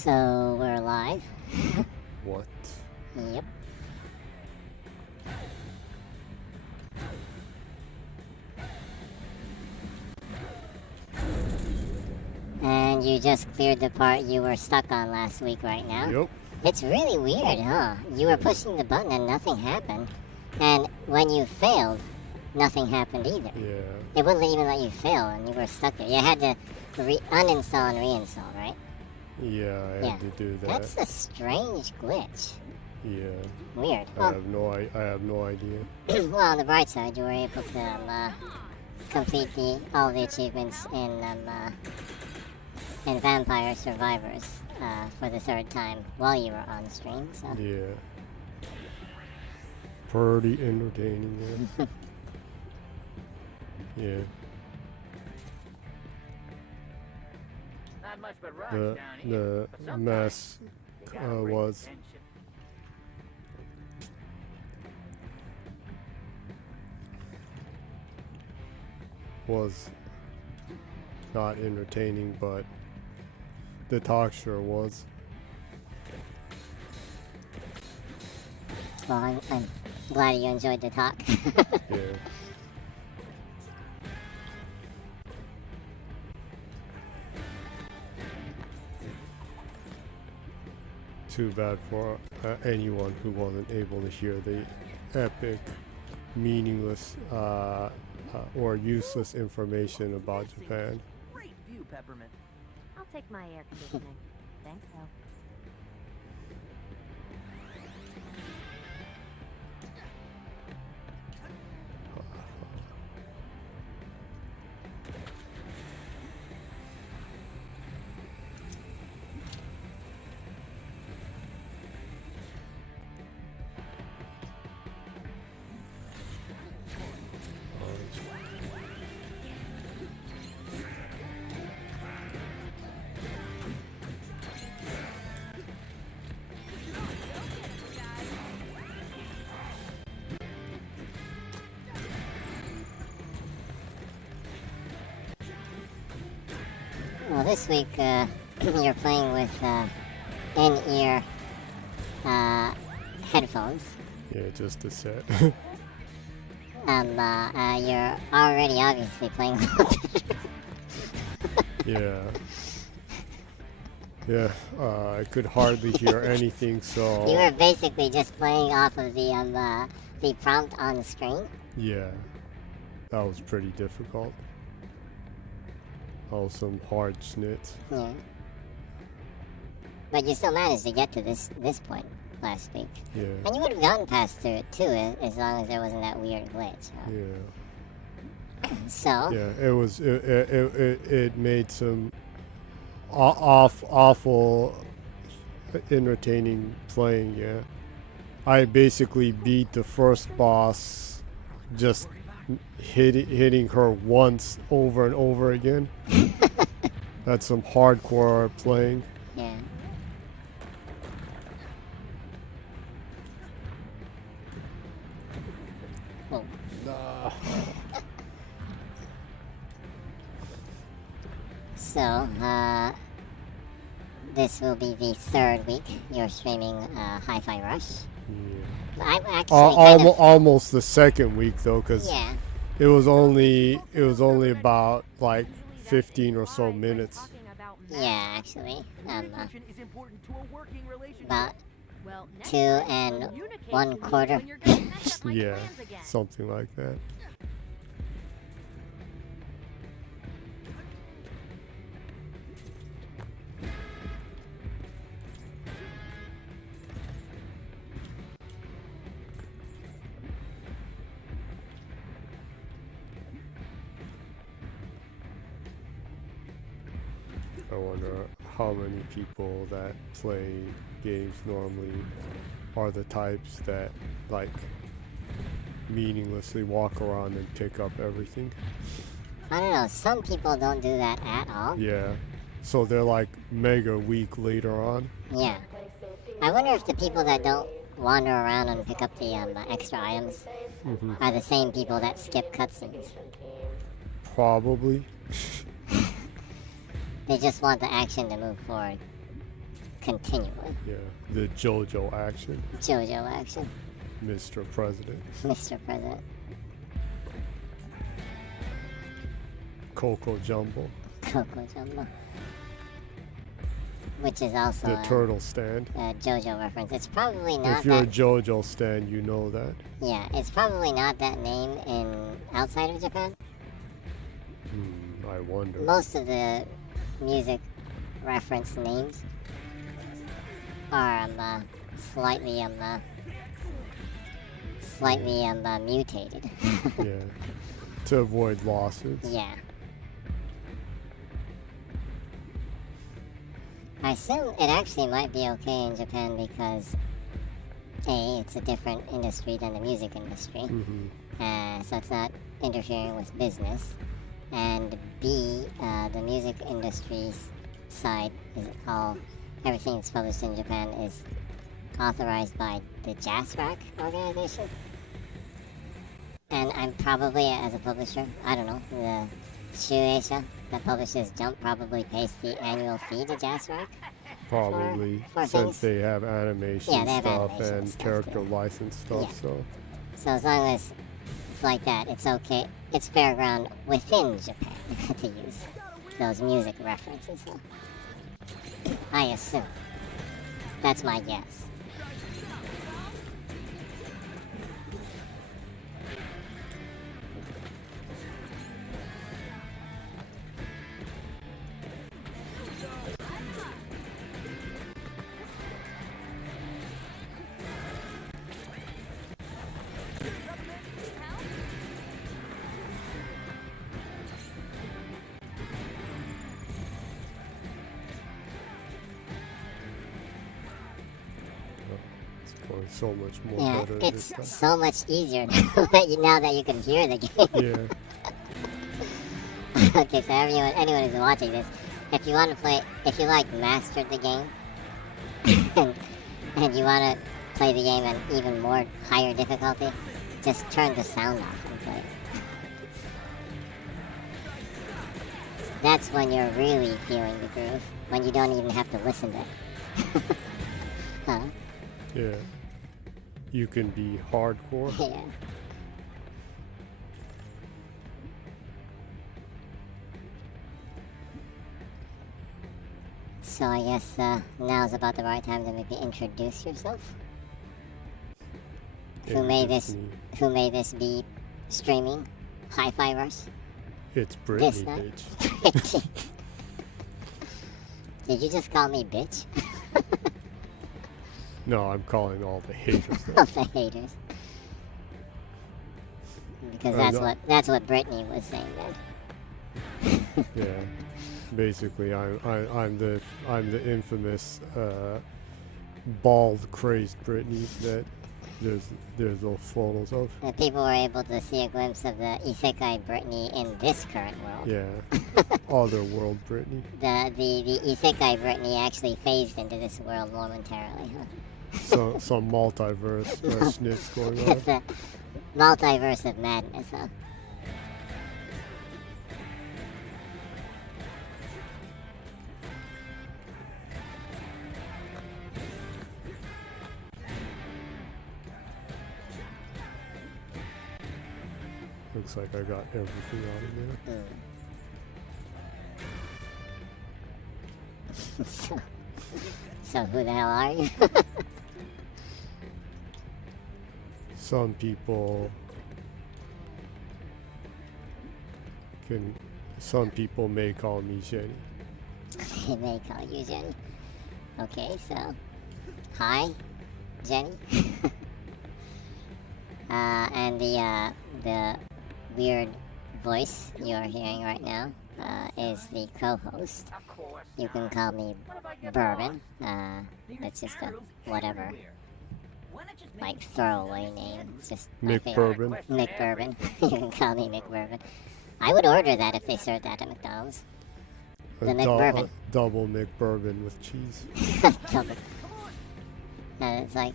So we're live. What? Yep. And you just cleared the part you were stuck on last week right now. Yep. It's really weird, huh? You were pushing the button and nothing happened. And when you failed, nothing happened either. Yeah. It wouldn't even let you fail and you were stuck there. You had to uninstall and reinstall, right? Yeah, I had to do that. That's a strange glitch. Yeah. Weird. I have no idea. Well, on the bright side, you were able to complete all the achievements in Vampire Survivors for the third time while you were on stream. So. Yeah. Pretty entertaining, yeah. Yeah. Not much but rocks down here, but The sometimes mess you gotta break was the tension. not entertaining, but the talk sure was. Well, I'm glad you enjoyed the talk. Yeah. Too bad for anyone who wasn't able to hear the epic, meaningless, or useless information about Japan. Great view, Peppermint. I'll take my air conditioning. Thanks, though. Well, this week you're playing with in-ear headphones. Yeah, just a set. You're already obviously playing a little better. Yeah. Yeah, I could hardly hear anything, so... You were basically just playing off of the prompt on the screen. Yeah, that was pretty difficult. Oh, some hard schnitz. Yeah. But you still managed to get to this point last week. Yeah. And you would have gotten past through it too, as long as there wasn't that weird glitch. Huh? Yeah. So. Yeah, it was. It made some awful entertaining playing. Yeah. I basically beat the first boss, just hitting her once over and over again. That's some hardcore playing. Yeah. Oh. So, this will be the third week you're streaming Hi-Fi Rush. Yeah. I'm actually almost the second week though, because yeah. it was only about like 15 or so minutes. Yeah, actually, Communication is important to a working relationship. about Well, next 2 time, and communicate 1 with me quarter. when you're gonna mess up my Yeah, plans again. something like that. I wonder how many people that play games normally are the types that like meaninglessly walk around and pick up everything. I don't know. Some people don't do that at all. Yeah. So they're like mega weak later on. Yeah. I wonder if the people that don't wander around and pick up the extra items are the same people that skip cutscenes. Probably. They just want the action to move forward. continually. Yeah, the JoJo action, JoJo action. Mr. President, Mr. President. Coco Jumbo, Coco Jumbo. Which is also the turtle stand. a JoJo reference. It's probably not If you're a that. JoJo stand, you know that. Yeah, it's probably not that name in outside of Japan. I wonder. Most of the music reference names are slightly mutated. Yeah, to avoid lawsuits. Yeah. I assume it actually might be okay in Japan because A, it's a different industry than the music industry, so it's not interfering with business, and B, the music industry's side is all, everything that's published in Japan is authorized by the Jazz Rack organization. And I'm probably, as a publisher, I don't know, the Shueisha that publishes Jump probably pays the annual fee to Jazz Rack. Probably, for since things. they have animation Yeah, they have stuff animation and stuff, character yeah. license stuff, Yeah. so So as long as it's like that, it's okay. It's fair ground within Japan to use those music references. So I assume. That's my guess. it's going so much more Yeah, better it's this time. so much easier now that you can hear the game. Yeah, Okay, so anyone who's watching this, if you want to play, if you like mastered the game, and you want to play the game at even more higher difficulty, just turn the sound off and play it. That's when you're really feeling the groove, when you don't even have to listen to it. Huh? yeah. You can be hardcore. Yeah. So I guess now's about the right time to maybe introduce yourself. Who made this? Introduce me. Who made this be streaming? Hi-Fi Rush? It's This Britney, night? bitch. Did you just call me bitch? No, I'm calling all the haters. Of the haters. Because that's what Britney was saying then. Yeah, basically, I'm the infamous bald, crazed Britney that there's those photos of. The people were able to see a glimpse of the Isekai Britney in this current world. Yeah, other world Britney. The Isekai Britney actually phased into this world momentarily, huh? So some multiverse schnitz going on. It's a multiverse of madness, huh? Looks like I got everything out of there. So who the hell are you? Some people some people may call me Jenny. They may call you Jenny. Okay, so hi, Jenny. And the weird voice you're hearing right now is the co-host. Of course. You can call me Bourbon. That's just a whatever, like throwaway name. It's just my Mick favorite. Bourbon. Mick Bourbon. You can call me Mick Bourbon. I would order that if they served that at McDonald's. The McBourbon. Double McBourbon with cheese. Double. It's like,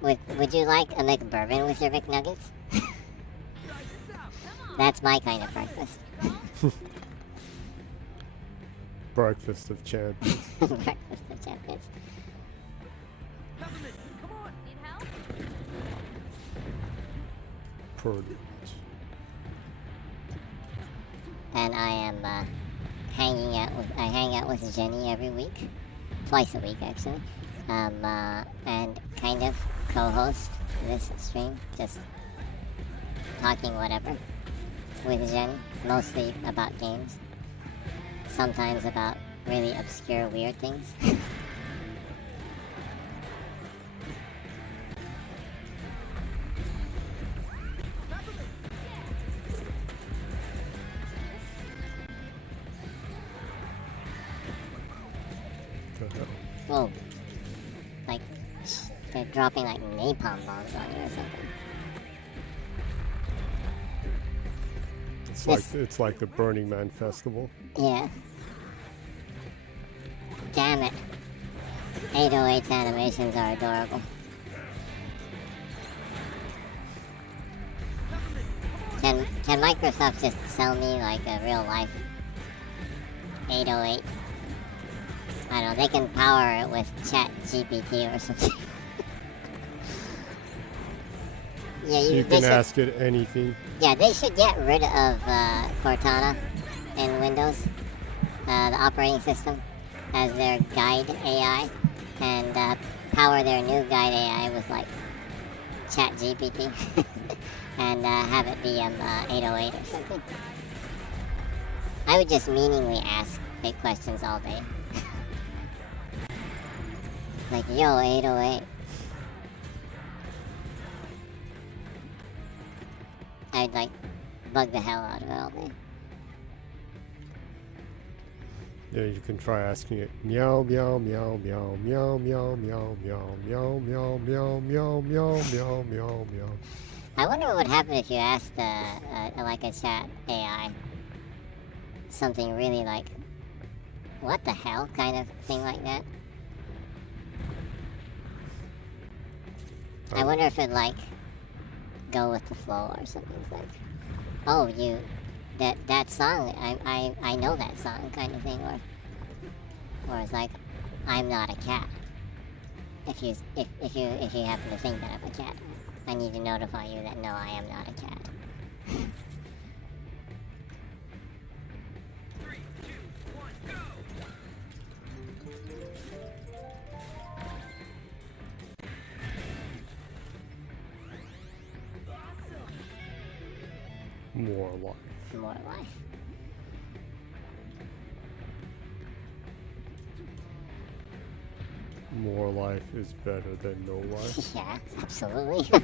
would you like a McBourbon with your McNuggets? That's my kind of breakfast. Breakfast of champions. Breakfast of champions. Peppermint, come on! Need help? Pretty much. And I am I hang out with Jenny every week, twice a week actually, and kind of co-host this stream, just talking whatever with Jenny, mostly about games, sometimes about really obscure weird things. The hell? Whoa, like they're dropping like napalm bombs on you or something. It's like the Burning Man festival. Yeah. Damn it. 808's animations are adorable. Can Microsoft just sell me like a real life 808? I don't know, they can power it with Chat GPT or something. Yeah, You they can should- ask it anything. Yeah, they should get rid of Cortana in Windows, the operating system, as their guide AI, and power their new guide AI with like Chat GPT, and have it be 808 or something. I would just meaningly ask big questions all day. Like, yo, 808. I'd like bug the hell out of it all day. Yeah, you can try asking it meow meow meow meow meow meow meow meow meow meow meow meow meow meow meow meow. I wonder what would happen if you asked like a chat AI something really like, what the hell kind of thing like that. I wonder if it'd like go with the flow or something. It's like, oh, that song, I know that song kind of thing, or it's like, I'm not a cat. If you happen to think that I'm a cat, I need to notify you that no, I am not a cat. More life. More life. More life is better than no life. Yeah, absolutely.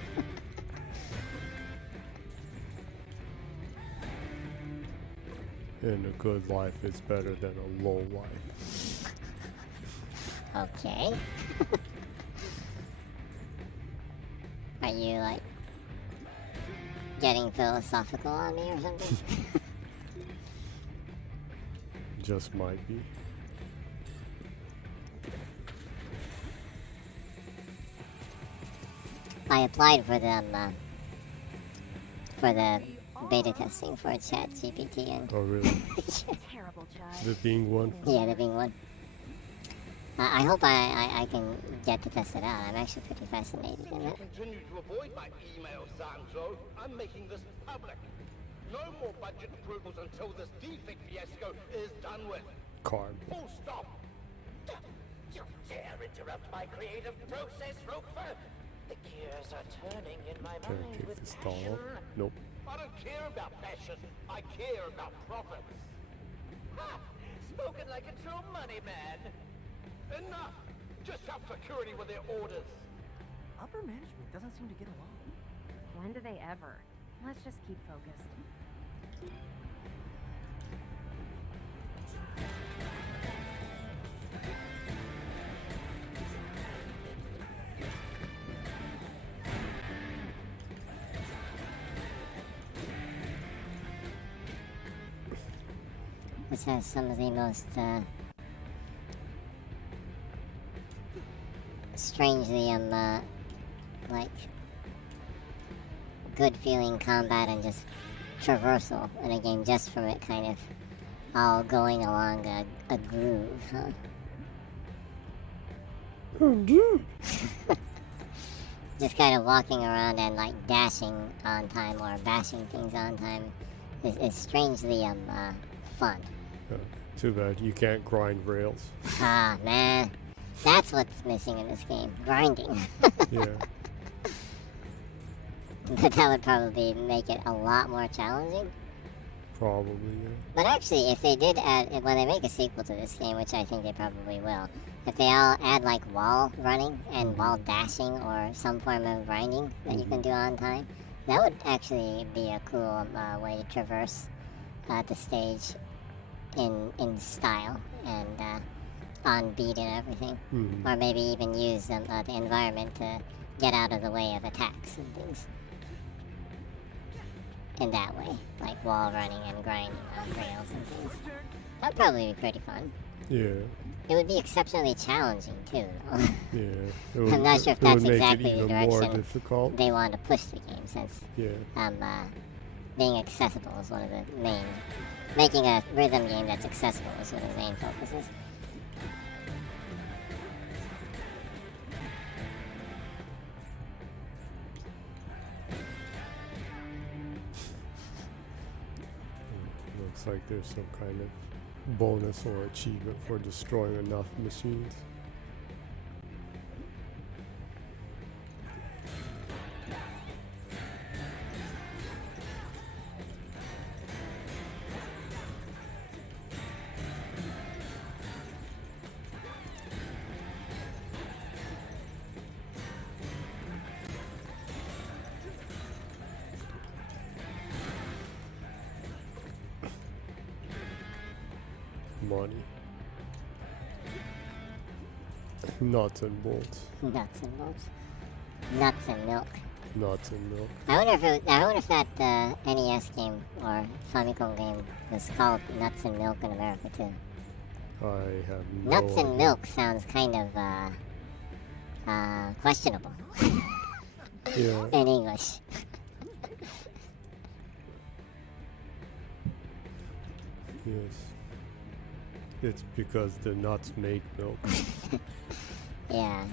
And a good life is better than a low life. Okay. Are you like getting philosophical on me or something? Just might be. I applied for the beta testing for Chat GPT, and Oh really? Terrible child. The Bing one? yeah, the big one. I hope I can get to test it out. I'm actually pretty fascinated in it. Continue to avoid my email, Sanzo. I'm making this public. No more budget approvals until this defect fiasco is done with. Card. Full stop. You dare interrupt my creative process, Roper? The gears are turning in my Can I mind take with this passion. doll? Nope. I don't care about passion. I care about profits. Ha! Spoken like a true money man. Enough! Just have security with their orders. Upper management doesn't seem to get along. When do they ever? Let's just keep focused. This has some of the most strangely like good feeling combat and just traversal in a game just from it kind of all going along a groove, huh? Just kind of walking around and like dashing on time or bashing things on time is strangely fun. Too bad you can't grind rails. Ah man, that's what's missing in this game: grinding. Yeah. But that would probably make it a lot more challenging. Probably, yeah. But actually, if they did add, when they make a sequel to this game, which I think they probably will, if they all add like wall running and wall dashing or some form of grinding that you can do on time, that would actually be a cool way to traverse the stage in style and on beat and everything. Or maybe even use the environment to get out of the way of attacks and things. In that way, like wall running and grinding on rails and things. That'd probably be pretty fun. Yeah. It would be exceptionally challenging too, though. Yeah. I'm not sure if it would that's make exactly it the even more direction difficult. they want to push the game, since being accessible is one of the main. Making a rhythm game that's accessible is one of the main focuses. Looks like there's some kind of bonus or achievement for destroying enough machines. Money. Nuts and bolts. Nuts and bolts. Nuts and milk. Nuts and milk. I wonder if that NES game or Famicom game was called Nuts and Milk in America too. I have no Nuts and idea. milk sounds kind of questionable Yeah. in English. Yes. It's because the nuts make milk. Yeah,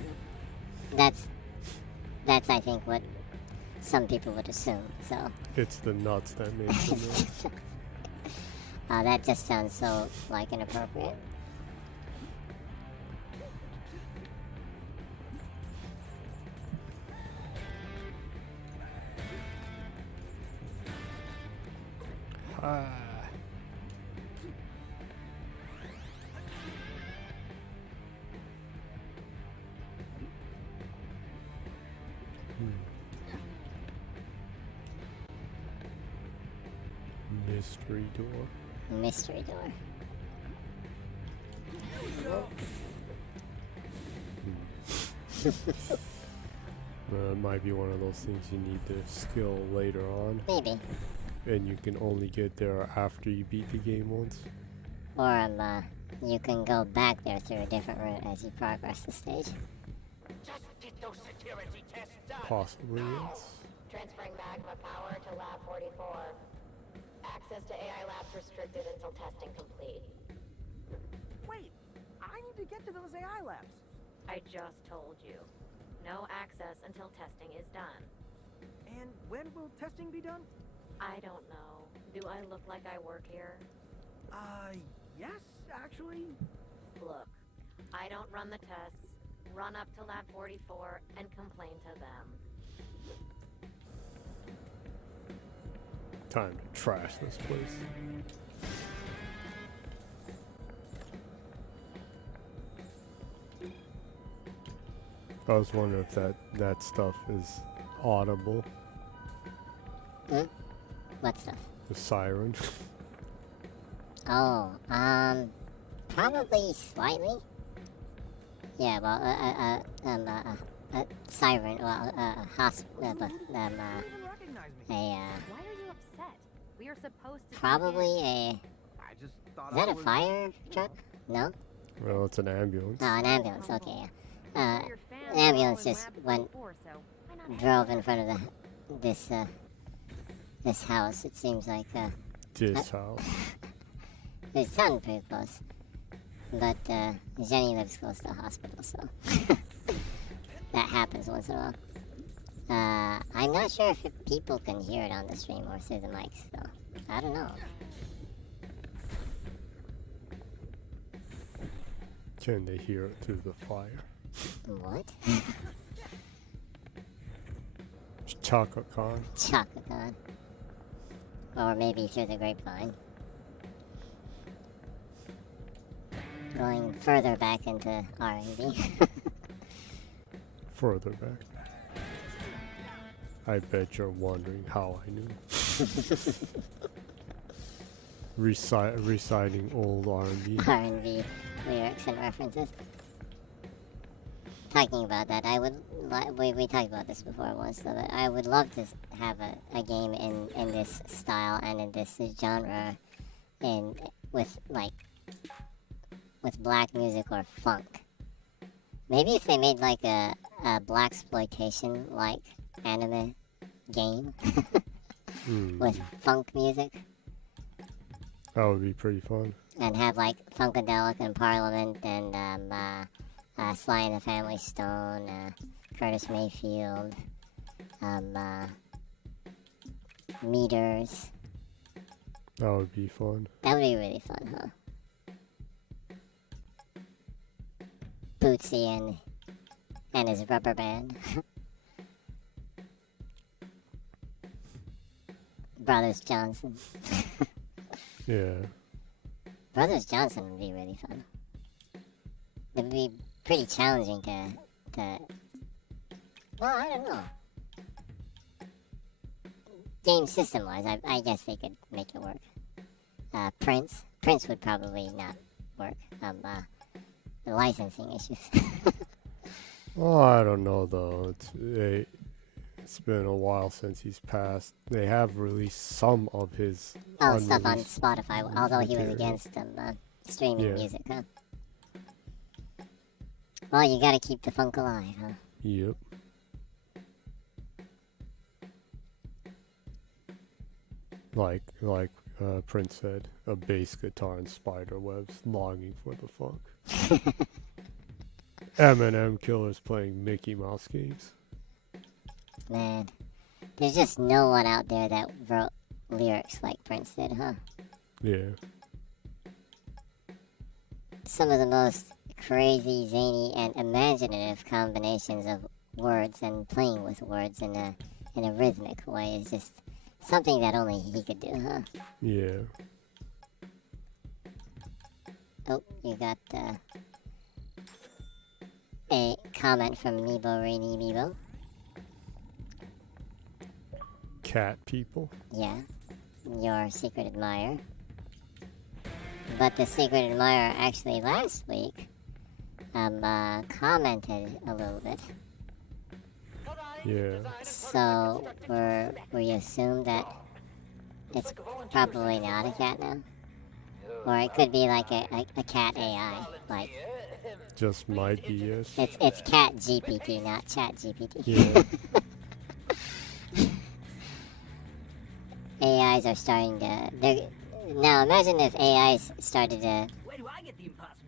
that's I think what some people would assume. So It's the nuts that make the milk. that just sounds so like inappropriate. Ah. Mystery door. Mystery door. It might be one of those things you need to skill later on, Maybe. and you can only get there after you beat the game once. Or you can go back there through a different route as you progress the stage. Just get those security tests done. Possibly, yes. Transferring magma power to Lab 44. Access to AI labs restricted until testing complete. Wait, I need to get to those AI labs. I just told you. No access until testing is done. And when will testing be done? I don't know. Do I look like I work here? Yes, actually. Look, I don't run the tests. Run up to Lab 44 and complain to them. Time to trash this place. I was wondering if that stuff is audible. What stuff? The siren. Oh, probably slightly. Yeah, well, siren, well, Even recognize me. a, Why are you upset? We are supposed to. probably a, I just thought is that I a was... fire truck? No? Well, it's an ambulance. Oh, an ambulance, okay, yeah. Your fans An are all ambulance in just Lab went, 44, so why not drove in front of this house, it seems like, This house. It sounded pretty close. But Jenny lives close to a hospital, so that happens once in a while. I'm not sure if people can hear it on the stream or through the mics, so I don't know. Can they hear it through the fire? What? Chaka Khan. Chaka Khan. Or maybe through the grapevine. Going further back into R&B. Further back. I bet you're wondering how I knew. Reciting old R&B. R&B lyrics and references. Talking about that, I would we talked about this before once, so that I would love to have a game in this style and in this genre, with black music or funk. Maybe if they made like a blaxploitation like anime game with funk music. That would be pretty fun. And have like Funkadelic and Parliament and Sly and the Family Stone, Curtis Mayfield, Meters. That would be fun. That would be really fun, huh? Bootsy and his rubber band. Brothers Johnson. Yeah. Brothers Johnson would be really fun. It would be pretty challenging to well, I don't know. Game system wise, I guess they could make it work. Prince would probably not work. The licensing issues. Oh, I don't know though. It's been a while since he's passed. They have released some of his stuff on Spotify, although he was against streaming music, huh? Well, you gotta keep the funk alive, huh? Yep. Like Prince said, a bass guitar and spider webs, longing for the funk. Eminem killers playing Mickey Mouse games. Man, there's just no one out there that wrote lyrics like Prince did, huh? Yeah. Some of the most crazy, zany, and imaginative combinations of words and playing with words in a rhythmic way is just something that only he could do, huh? Yeah. Oh, you got a comment from Meebo Rainy Meebo. Cat people. Yeah, your secret admirer. But the secret admirer actually last week commented a little bit. Yeah. So we assume that it's probably not a cat now, or it could be like a cat AI. Like Just might be, yes. it's Cat GPT, not Chat GPT. Yeah. AIs are starting to. Now imagine if AIs started to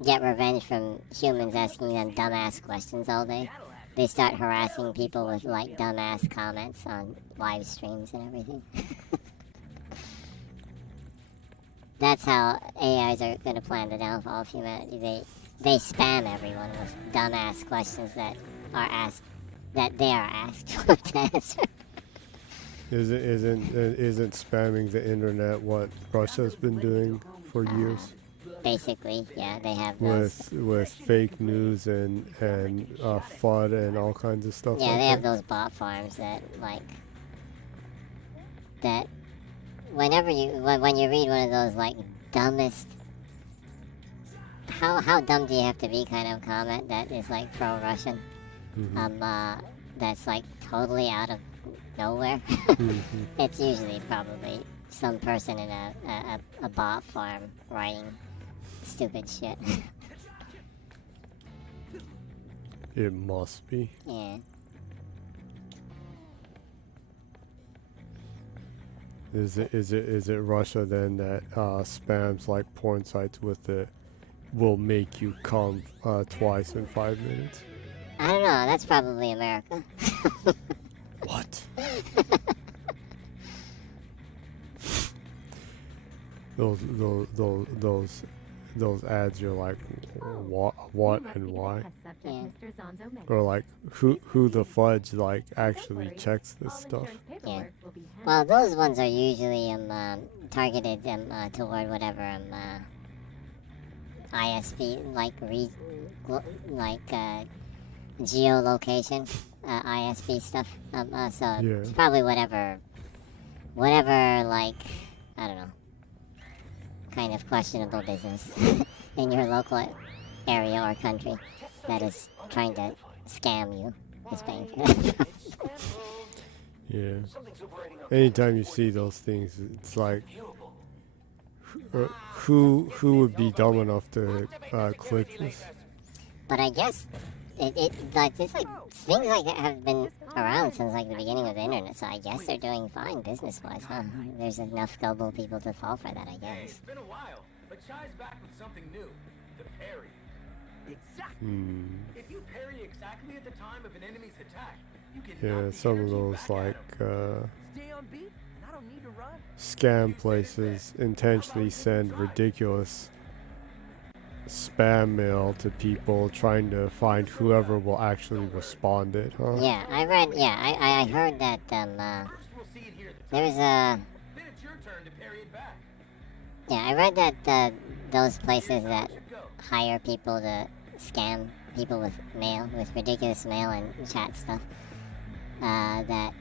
get revenge from humans asking them dumbass questions all day. They start harassing people with like dumbass comments on live streams and everything. That's how AIs are going to plan the downfall of humanity. They spam everyone with dumbass questions that they are asked to answer. Isn't spamming the internet what Russia's been doing for years? Basically, yeah, they have those. With fake news and FUD and all kinds of stuff. Yeah, like they have that. those bot farms that whenever when you read one of those like dumbest, how dumb do you have to be kind of comment that is like pro-Russian, that's like totally out of nowhere. It's usually probably some person in a bot farm writing stupid shit. It must be. Yeah. Is it Russia then that spams like porn sites with it will make you come twice in 5 minutes? I don't know. That's probably America. What? those ads, you're like, what and why? Yeah. Or like, who the fudge like actually checks this stuff? Yeah. Well, those ones are usually targeted toward whatever ISP geolocation ISP stuff. So Yeah. it's probably whatever like I don't know, kind of questionable business in your local area or country that is trying to scam you is paying for that. Yeah. Anytime you see those things, it's like, who would be dumb enough to click this? But I guess it's like things like that have been around since like the beginning of the internet, so I guess they're doing fine business-wise, huh? There's enough gullible people to fall for that, I Hey, guess. it's been a while, but Shy's back with something new. The parry. Exactly. If you parry exactly at the time of an enemy's attack, you can Yeah, knock the some of energy those back like at 'em. Stay on beat, and I don't need to run. scam places intentionally send ridiculous spam mail to people trying to find whoever will actually respond it, huh? Yeah, I heard that First we'll see it here at the there's a Then it's your turn to parry it back. I read that those places that Should go. hire people to scam people with mail, with ridiculous mail and chat stuff, that Now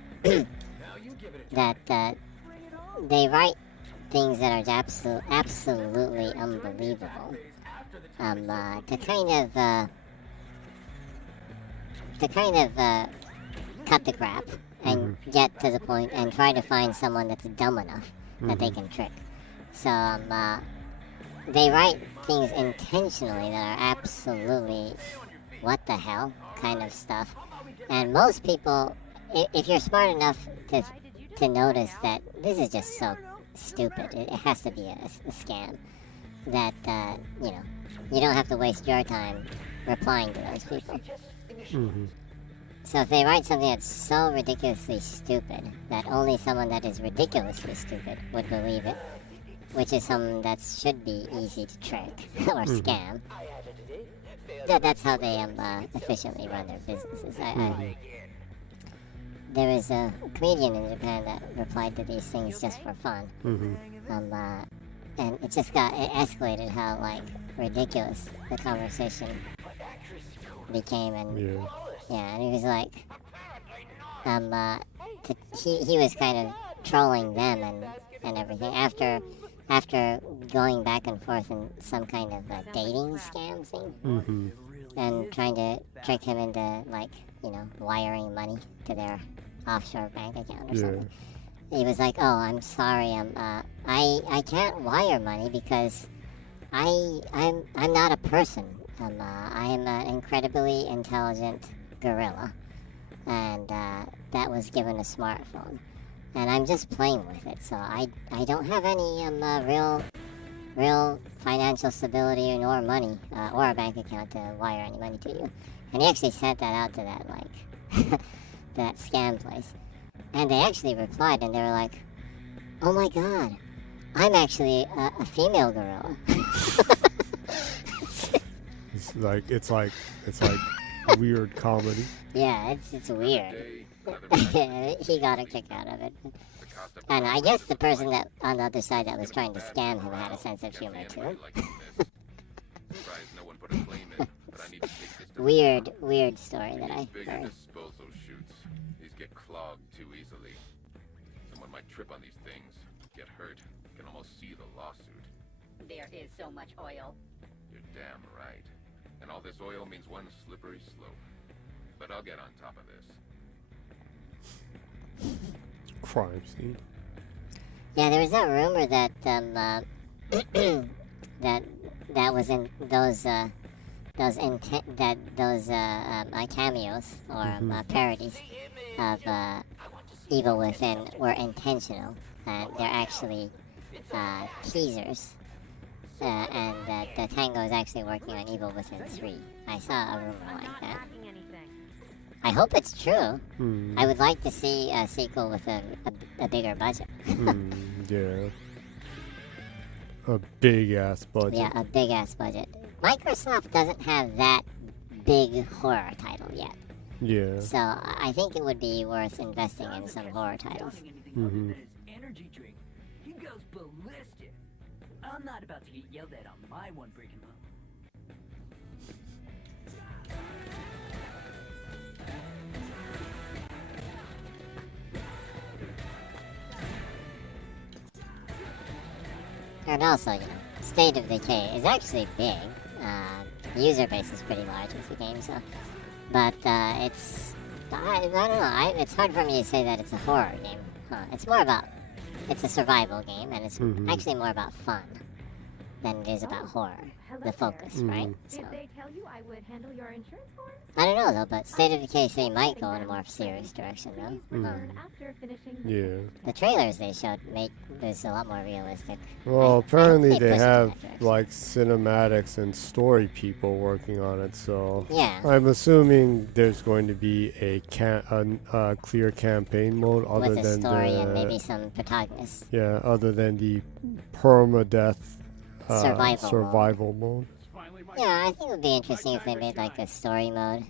you give it a try. that Bring it on. they write things that are absolutely unbelievable. After the time To kind of cut the crap and get to the point and try to find someone that's dumb enough that they can trick. So they write things intentionally that are absolutely what the hell kind of stuff. And most people, if you're smart enough to notice that this is just so stupid, it has to be a scam, that you don't have to waste your time replying to those people. So if they write something that's so ridiculously stupid that only someone that is ridiculously stupid would believe it, which is something that should be easy to trick or scam, that's how they efficiently run their businesses. There was a comedian in Japan that replied to these things just for fun, and it escalated how like ridiculous the conversation became, and and he was like, he was kind of trolling them and everything after going back and forth in some kind of a dating scam thing, and trying to trick him into like wiring money to their offshore bank account or something. He was like, "Oh, I'm sorry, I can't wire money because I'm not a person. I am an incredibly intelligent gorilla, and that was given a smartphone, and I'm just playing with it. So I don't have any real financial stability nor money or a bank account to wire any money to you." And he actually sent that out to that like that scam place, and they actually replied, and they were like, "Oh my God, I'm actually a female gorilla." It's like weird comedy. Yeah, it's weird. He got a kick out of it. And I guess the person that on the other side that was trying to scam him had a sense of humor too. Weird story that I heard. Disposal chutes. These get clogged too easily. Someone might trip on these things, get hurt, can almost see the lawsuit. There is so much oil. You're damn right. And all this oil means one slippery slope. But I'll get on top of this. Crime scene. Yeah, there was that rumor that that was in those cameos or parodies of Evil Within were intentional. They're actually teasers. And that the Tango is actually working on Evil Within 3. I saw a rumor like that. I hope it's true. I would like to see a sequel with a bigger budget. Yeah. A big ass budget. Yeah, a big ass budget. Microsoft doesn't have that big horror title yet. Yeah. So I think it would be worth investing in some horror titles. Energy drink. He goes ballistic. I'm not about to get yelled at on my one breaking level. And also, you know, State of Decay is actually big. The user base is pretty large with the game, so. But it's. I don't know. It's hard for me to say that it's a horror game. It's more about. It's a survival game, and it's actually more about fun than it is about horror. The focus, right? So. Did they tell you I would handle your insurance forms? I don't know though, but State of Decay 3 might go in a more serious direction though. Please return after finishing the Yeah. The trailers they showed make this a lot more realistic. Well, I apparently think they push it in have that direction. like cinematics and story people working on it, so Yeah. I'm assuming there's going to be a clear campaign mode other With a than story the and maybe some protagonists. other than the permadeath Survival mode. Yeah, I think it would be interesting if they made like a story mode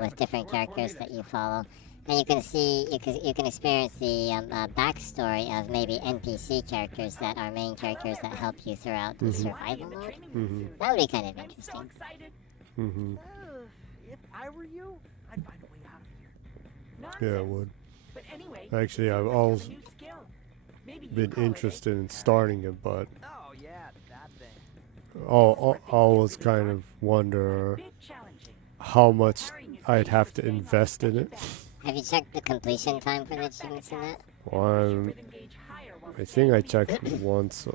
with different characters that you follow, and you can see you can experience the backstory of maybe NPC characters that are main characters that help you throughout the survival mode. That would be kind of interesting. If I were you, I'd find a way out of here. Yeah, it Nonsense. would. But anyway, Actually, I've sounds like you have always a new skill. Maybe you been call it interested in starting it, but Oh yeah, that thing. I'll always kind of wonder Big challenging. how much I'd have to invest in it. Have you checked the completion time for the achievements in that? Well, I think I checked once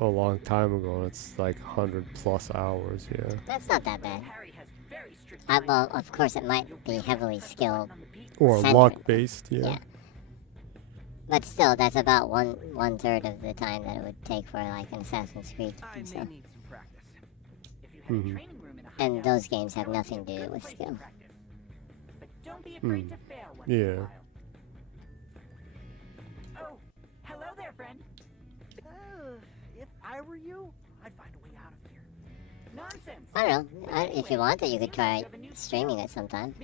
a long time ago, and it's like 100 plus hours. Yeah. That's not that bad. Harry has very strict Well, of course, it might be heavily skilled, Or Centered. luck based. Yeah. Yeah. but still, that's about one third of the time that it would take for like an Assassin's Creed. I may So. need some practice. If you had a training room in a And hideout, those games have that would be nothing a to do good with place to skill. practice. But don't be afraid to fail once in Yeah. a while. Oh, hello there, friend. If I were you, I'd find a way out of here. Nonsense. I don't know. If you want it, you could try streaming it sometime.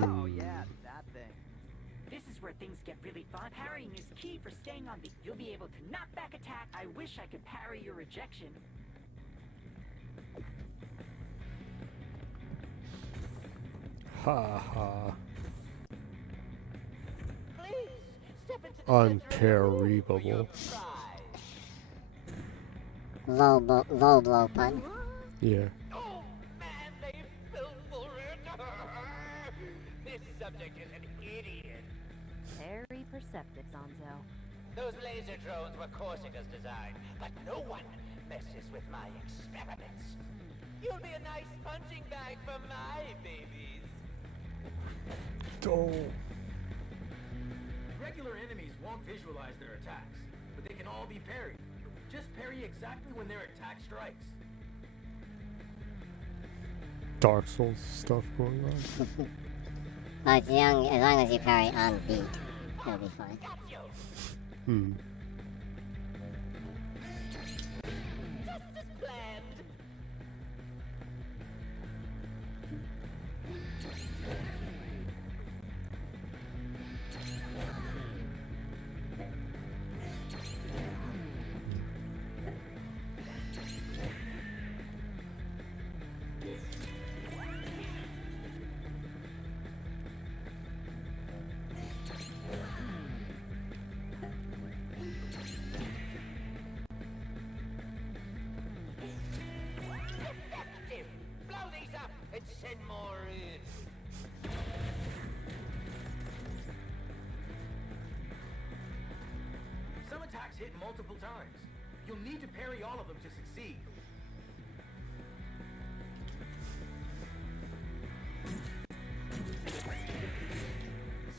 Oh yeah, that thing. This is where things get really fun. Parrying is key for staying on beat. You'll be able to knock back attack. I wish I could parry your rejection. Ha ha. Please, step into the Unparryable. Low blow pun. Yeah. Oh, man, they fell for it. This subject is an idiot. Very perceptive, Zonzo. Those laser drones were Corsica's design, but no one messes with my experiments. You'll be a nice punching bag for my babies. Oh. Regular enemies won't visualize their attacks, but they can all be parried. Just parry exactly when their attack strikes. Dark Souls stuff going on. Well, as long as you parry on beat, it'll be fine. Got you. Hmm. Just as planned. Effective! Blow these up and send more in. Some attacks hit multiple times. You'll need to parry all of them to succeed.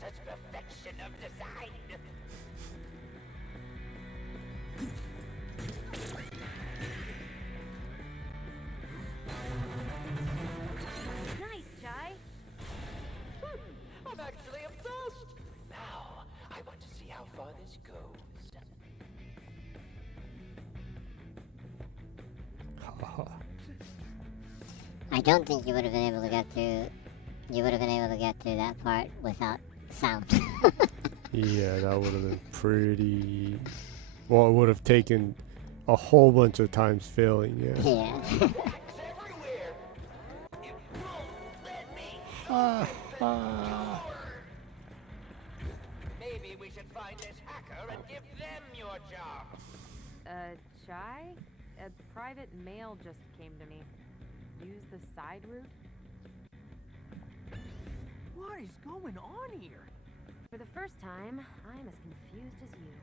Such perfection. definition of design. Nice, Chai. I'm actually impressed. Now, I want to see how far this goes. I don't think you would have been able to get through. You would have been able to get through that part without sound. Yeah, that would have been pretty. Well, it would have taken a whole bunch of times failing. Yeah. Yeah. Hacks everywhere. It won't let me. Maybe we should find this hacker and give them your job. Chai? A private mail just came to me. Use the side route? What is going on here? For the first time, I'm as confused as you.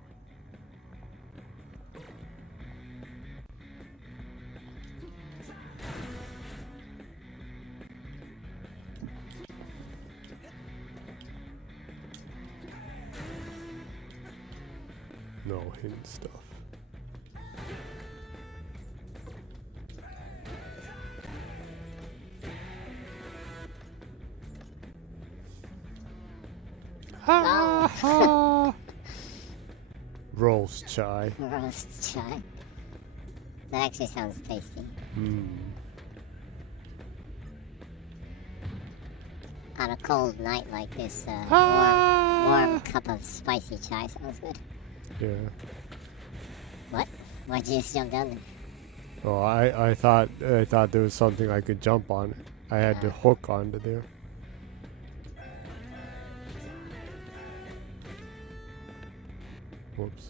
No hidden stuff. Roast chai. Roast chai. That actually sounds tasty. On a cold night like this, warm cup of spicy chai sounds good. Yeah. What? Why'd you just jump down there? Oh, I thought there was something I could jump on. I had to hook onto there. Whoops.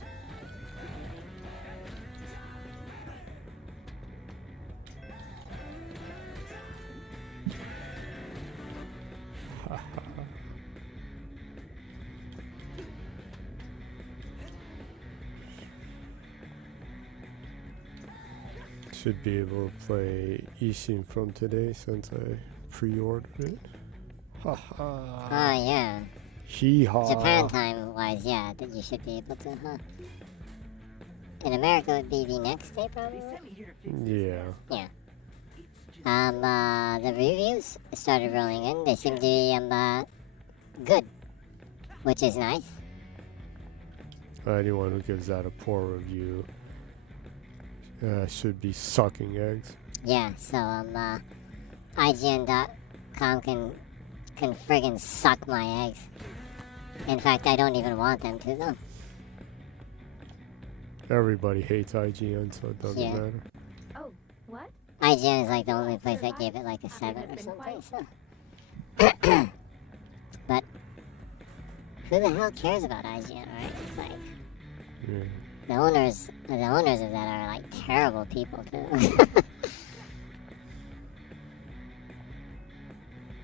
Should be able to play Ishin from today since I pre-ordered it. Oh yeah. Hee-haw. Japan time wise, yeah, that you should be able to, huh? In America it would be the next day probably? Sent me here to fix Yeah. Yeah. It's just The reviews started rolling in. They seem to be good, which is nice. Anyone who gives that a poor review should be sucking eggs. Yeah, so IGN.com can friggin' suck my eggs. In fact, I don't even want them to though. Everybody hates IGN, so it doesn't Yeah. matter. Oh, what? IGN is like the only place that gave it like a 7 or something. So. But who the hell cares about IGN, right? It's like Yeah. the owners of that are like terrible people too.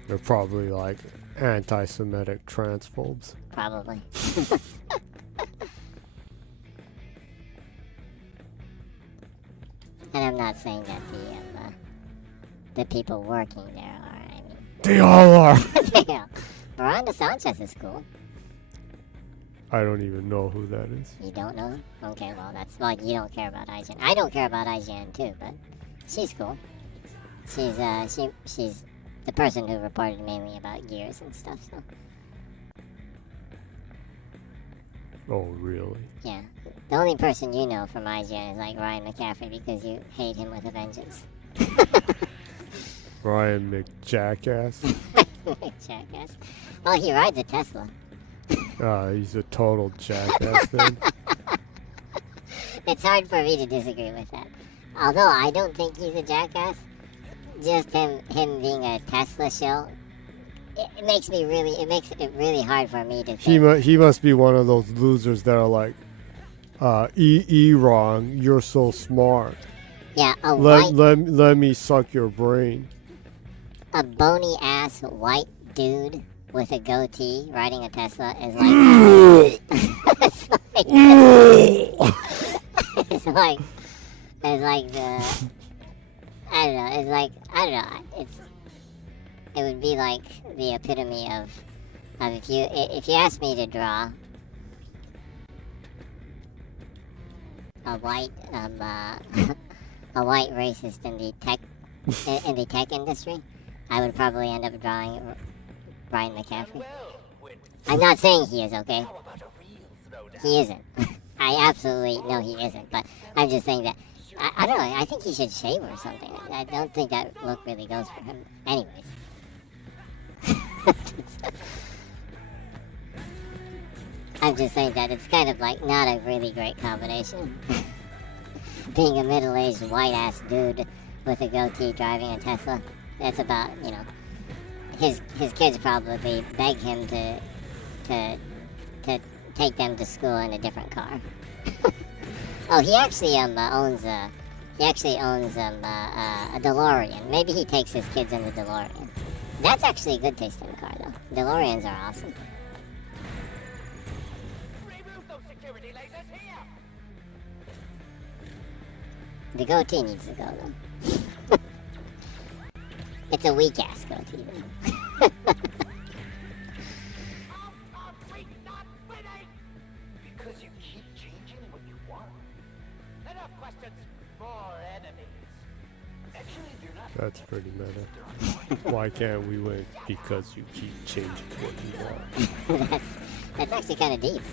They're probably like anti-Semitic transphobes. Probably. And I'm not saying that the people working there are. I mean, They all are. yeah. Miranda Sanchez is cool. I don't even know who that is. You don't know her? Okay, well you don't care about IGN. I don't care about IGN too, but she's cool. She's the person who reported mainly about gears and stuff. So Oh, really? yeah, the only person you know from IGN is like Ryan Mcjackass because you hate him with a vengeance. Ryan Mcjackass. Jackass. Oh, he rides a Tesla. He's a total jackass then. It's hard for me to disagree with that. Although I don't think he's a jackass, just him being a Tesla shill, it makes it really hard for me to think. He must be one of those losers that are like, wrong, you're so smart. Yeah, Let me suck your brain. a bony ass white dude with a goatee riding a Tesla is like it's like the I don't know, it would be like the epitome of If you ask me to draw a white a white racist in the tech industry, I would probably end up drawing Ryan Mcjackass. I'm not saying he is, okay? He isn't. I absolutely know he isn't, but I'm just saying that I don't know. I think he should shave or something. I don't think that look really goes for him. Anyways. I'm just saying that it's kind of like not a really great combination. Being a middle-aged white-ass dude with a goatee driving a Tesla, that's about, you know, his kids probably beg him to take them to school in a different car. Oh, he actually owns a DeLorean. Maybe he takes his kids in the DeLorean. That's actually a good taste in a car, though. DeLoreans are awesome. Remove those security lasers here! The goatee needs to go, though. It's a weak-ass goatee, though. Because you keep changing what you want. Enough questions, more enemies. Actually, you're not. That's pretty meta. Why can't we win? Because you keep changing what you want. That's actually kind of deep.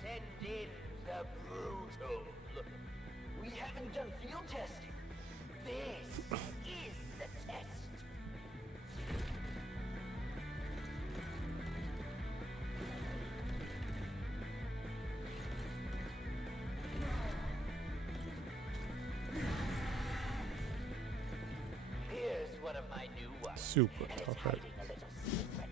Send in the brutal. We haven't done field testing. This is the test. Here's one of my new ones. Super And it's tough. hiding a little secret.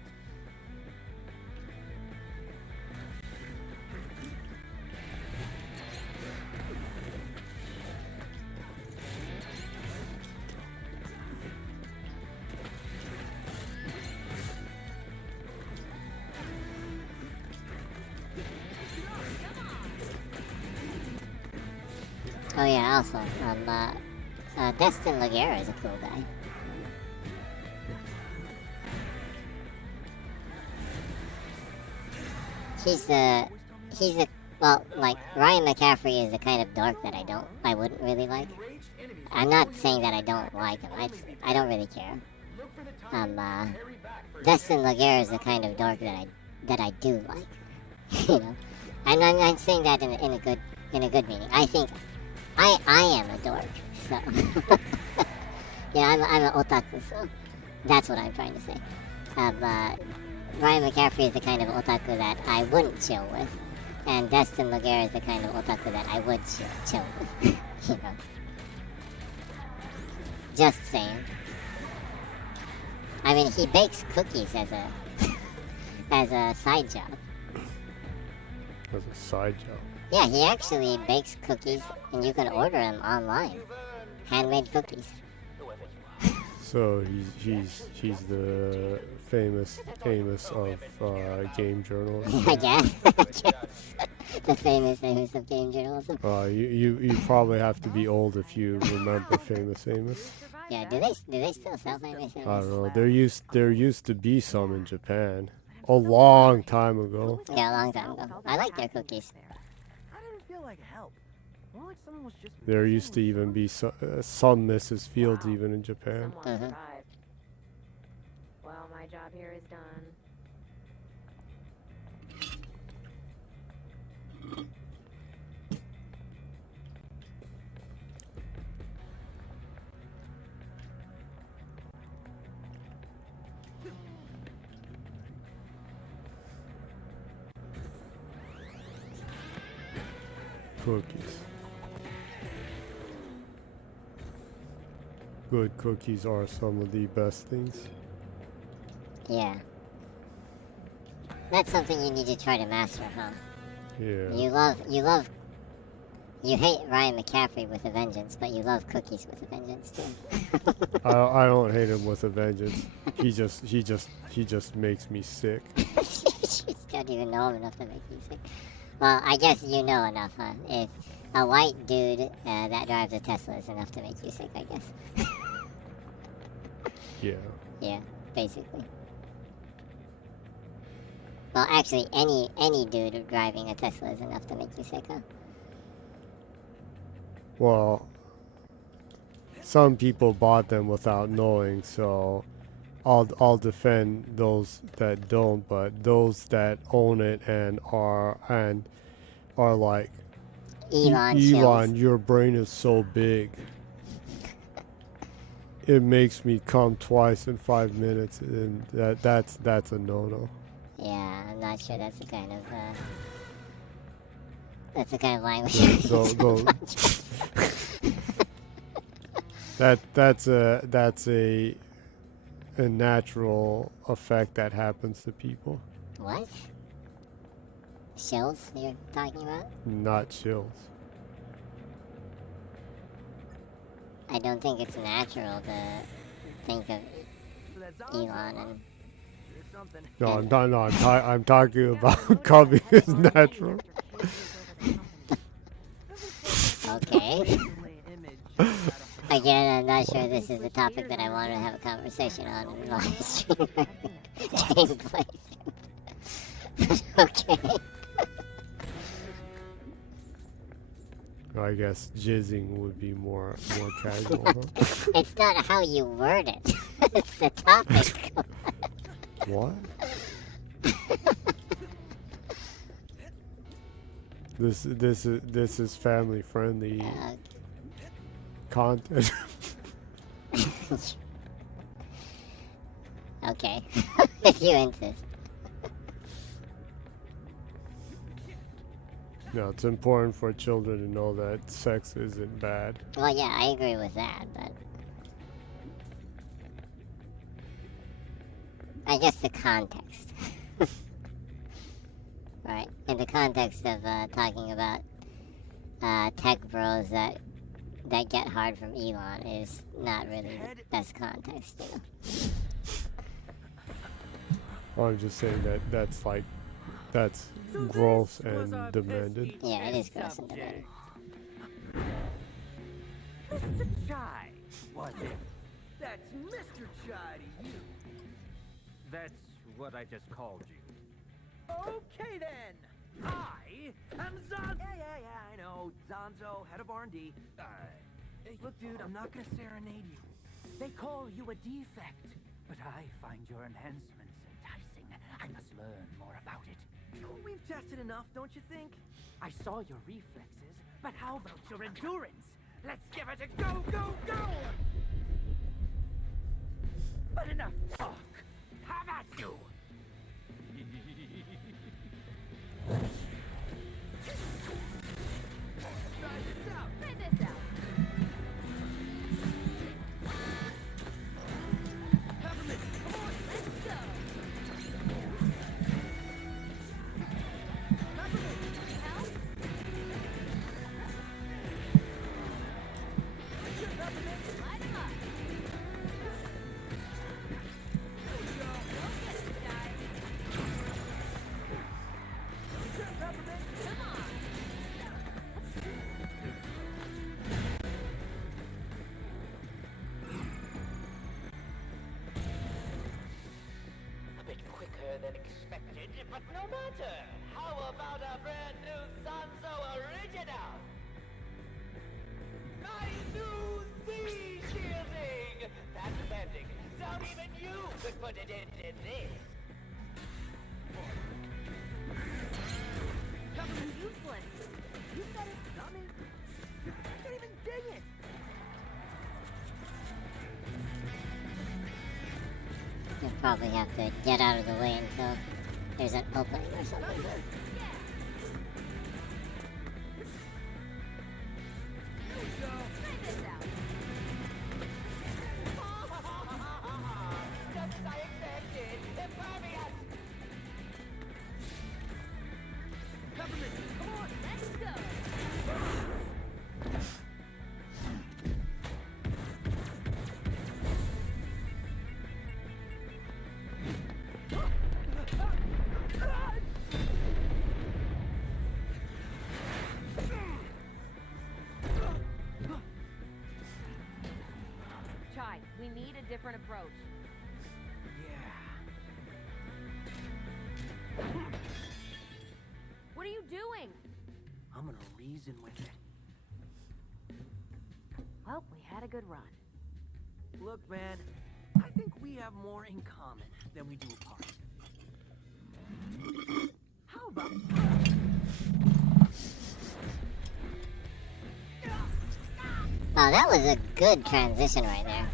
Oh yeah, also, Destin Laguerre is a cool guy. Well, like, Ryan McCaffrey is the kind of dork that I wouldn't really like. I'm not saying that I don't like him, I don't really care. Destin Laguerre is the kind of dork that I do like. You know? I'm saying that in a good meaning. I think I am a dork, so you know, I'm an otaku, so that's what I'm trying to say. Ryan McCaffrey is the kind of otaku that I wouldn't chill with, and Destin Laguerre is the kind of otaku that I would chill with. You know, just saying. I mean, he bakes cookies as a side job. As a side job. Yeah, he actually bakes cookies, and you can order them online. Handmade cookies. So he's the famous Amos of game journalism. I guess. The famous Amos of game journalism. You probably have to be old if you remember famous Amos. Yeah, do they still sell famous Amos? I don't know. There used to be some in Japan a long time ago. Yeah, a long time ago. I like their cookies. I didn't feel like help. More like someone was just There messing used to with even be something. some Mrs. Fields even in Japan. Someone survived. Well, my job here is done. Cookies. Good cookies are some of the best things. Yeah. That's something you need to try to master, huh? Yeah. You hate Ryan McCaffrey with a vengeance, but you love cookies with a vengeance too. I don't hate him with a vengeance. He just makes me sick. You don't even know him enough to make you sick. Well, I guess you know enough, huh? If a white dude that drives a Tesla is enough to make you sick, I guess. Yeah. Yeah, basically. Well, actually, any dude driving a Tesla is enough to make you sick, huh? Well, some people bought them without knowing, so I'll defend those that don't, but those that own it and are like Elon, your brain is so big. It makes me come twice in 5 minutes, and that's a no-no. Yeah, I'm not sure that's the kind of language. That's a natural effect that happens to people. What? Shills you're talking about? Not chills. I don't think it's natural to think of Elon and... No, I'm not. No, I'm talking about coming is natural. Okay. Again, I'm not sure this is the topic that I want to have a conversation on in live stream gameplay. Okay. I guess jizzing would be more casual. Huh? It's not how you word it. It's the topic. What? This is family friendly content. Okay, if you insist. No, it's important for children to know that sex isn't bad. Well, yeah, I agree with that, but I guess the context. Right, in the context of talking about tech bros that get hard from Elon is not really the best context, you know. I'm just saying that's gross and demanded. Yeah, it is gross and demanded. Mr. Chai, was it? That's Mr. Chai to you. That's what I just called you. Okay then. I am Zonzo. Yeah, I know. Zonzo, head of R&D. Look, dude, I'm not gonna serenade you. They call you a defect, but I find your enhancements enticing. I must learn more about it. We've tested enough, don't you think? I saw your reflexes, but how about your endurance? Let's give it a go, go, go! But enough talk. Have at you! Try this out. Peppermint, come on! Let's go. Peppermint! Any help? Light 'em up. Go get it, guy. Come on. A bit quicker than expected, but no matter. How about a brand new Sanzo original? I knew the shielding! That's pending. Not even you could put it in this. Government useless. You said it, dummy. I can't even ding it. You'll probably have to get out of the way until there's an opening or something. Just as I expected. Impervious! Government, come on, let's go. Chai, we need a different approach. What are you doing? I'm gonna reason with it. Well, we had a good run. Look, man, I think we have more in common than we do apart. How about... Oh, that was a good transition right there.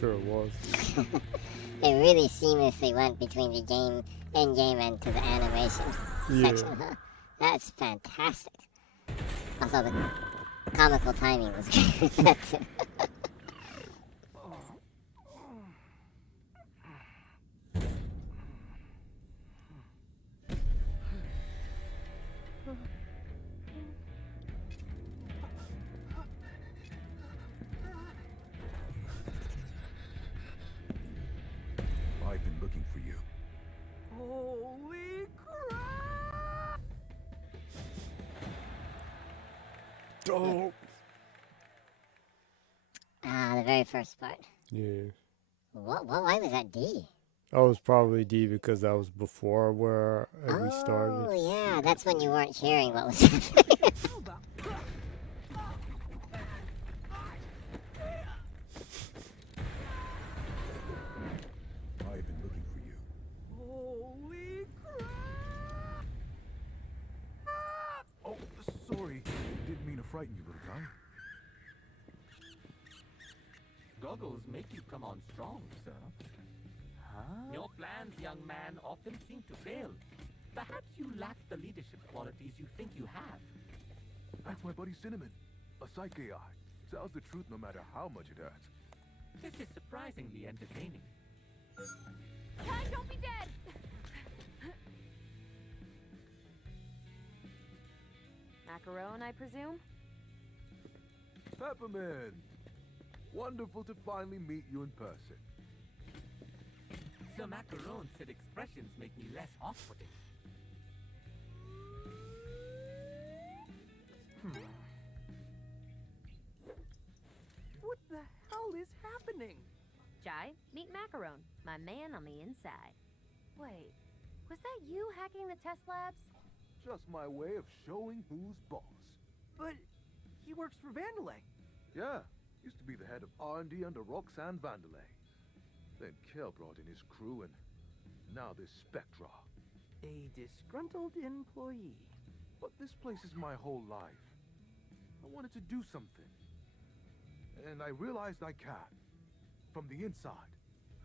Sure it was. It really seamlessly went between the game, in-game, and to the animation section. Huh? That's fantastic. Also, the comical timing was great with that too. I've been looking for you. Holy crap! Dope. Ah, the very first part. Yeah. Why was that D? That was probably D because that was before where we started. Oh, yeah, that's when you weren't hearing what was happening. How about... I've been looking for you. Holy crap! Oh, sorry. Didn't mean to frighten you, little guy. Goggles make you come on strong, sir. Huh? Your plans, young man, often seem to fail. Perhaps you lack the leadership qualities you think you have. That's my buddy Cinnamon, a psych AI. Tells the truth no matter how much it hurts. This is surprisingly entertaining. Chai, don't be dead! Macaron, I presume? Peppermint! Wonderful to finally meet you in person. Sir Macaron said expressions make me less off-putting. What the hell is happening? Chai, meet Macaron, my man on the inside. Wait, was that you hacking the test labs? Just my way of showing who's boss. But he works for Vandalay. Yeah, used to be the head of R&D under Roxanne Vandalay. Then Kel brought in his crew and now this Spectra. A disgruntled employee. But this place is my whole life. I wanted to do something. And I realized I can. From the inside.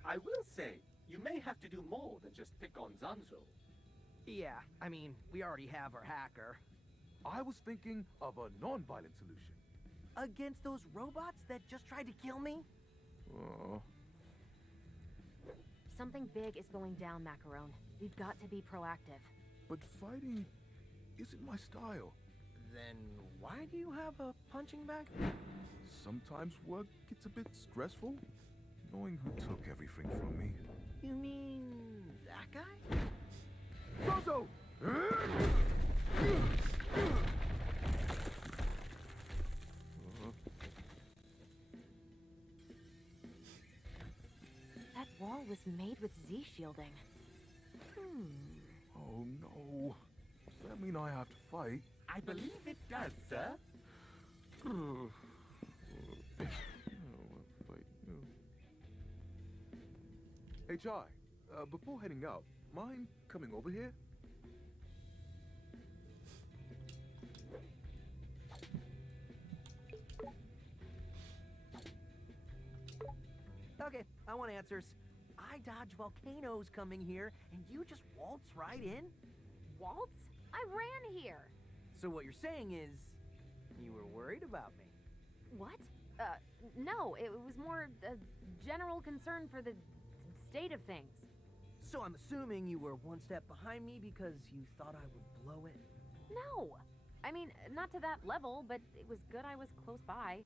I will say, you may have to do more than just pick on Zanzo. Yeah, I mean, we already have our hacker. I was thinking of a non-violent solution. Against those robots that just tried to kill me? Oh. Something big is going down, Macaron. We've got to be proactive. But fighting isn't my style. Then why do you have a punching bag? Sometimes work gets a bit stressful, knowing who took everything from me. You mean that guy? Zonzo! That wall was made with Z shielding. Oh no. Does that mean I have to fight? I believe it does, sir. Hey, Chai, before heading out, mind coming over here? Okay, I want answers. I dodge volcanoes coming here, and you just waltz right in? Waltz? I ran here. So what you're saying is, you were worried about me? What? No, it was more a general concern for the state of things. So I'm assuming you were one step behind me because you thought I would blow it? No. I mean, not to that level, but it was good I was close by.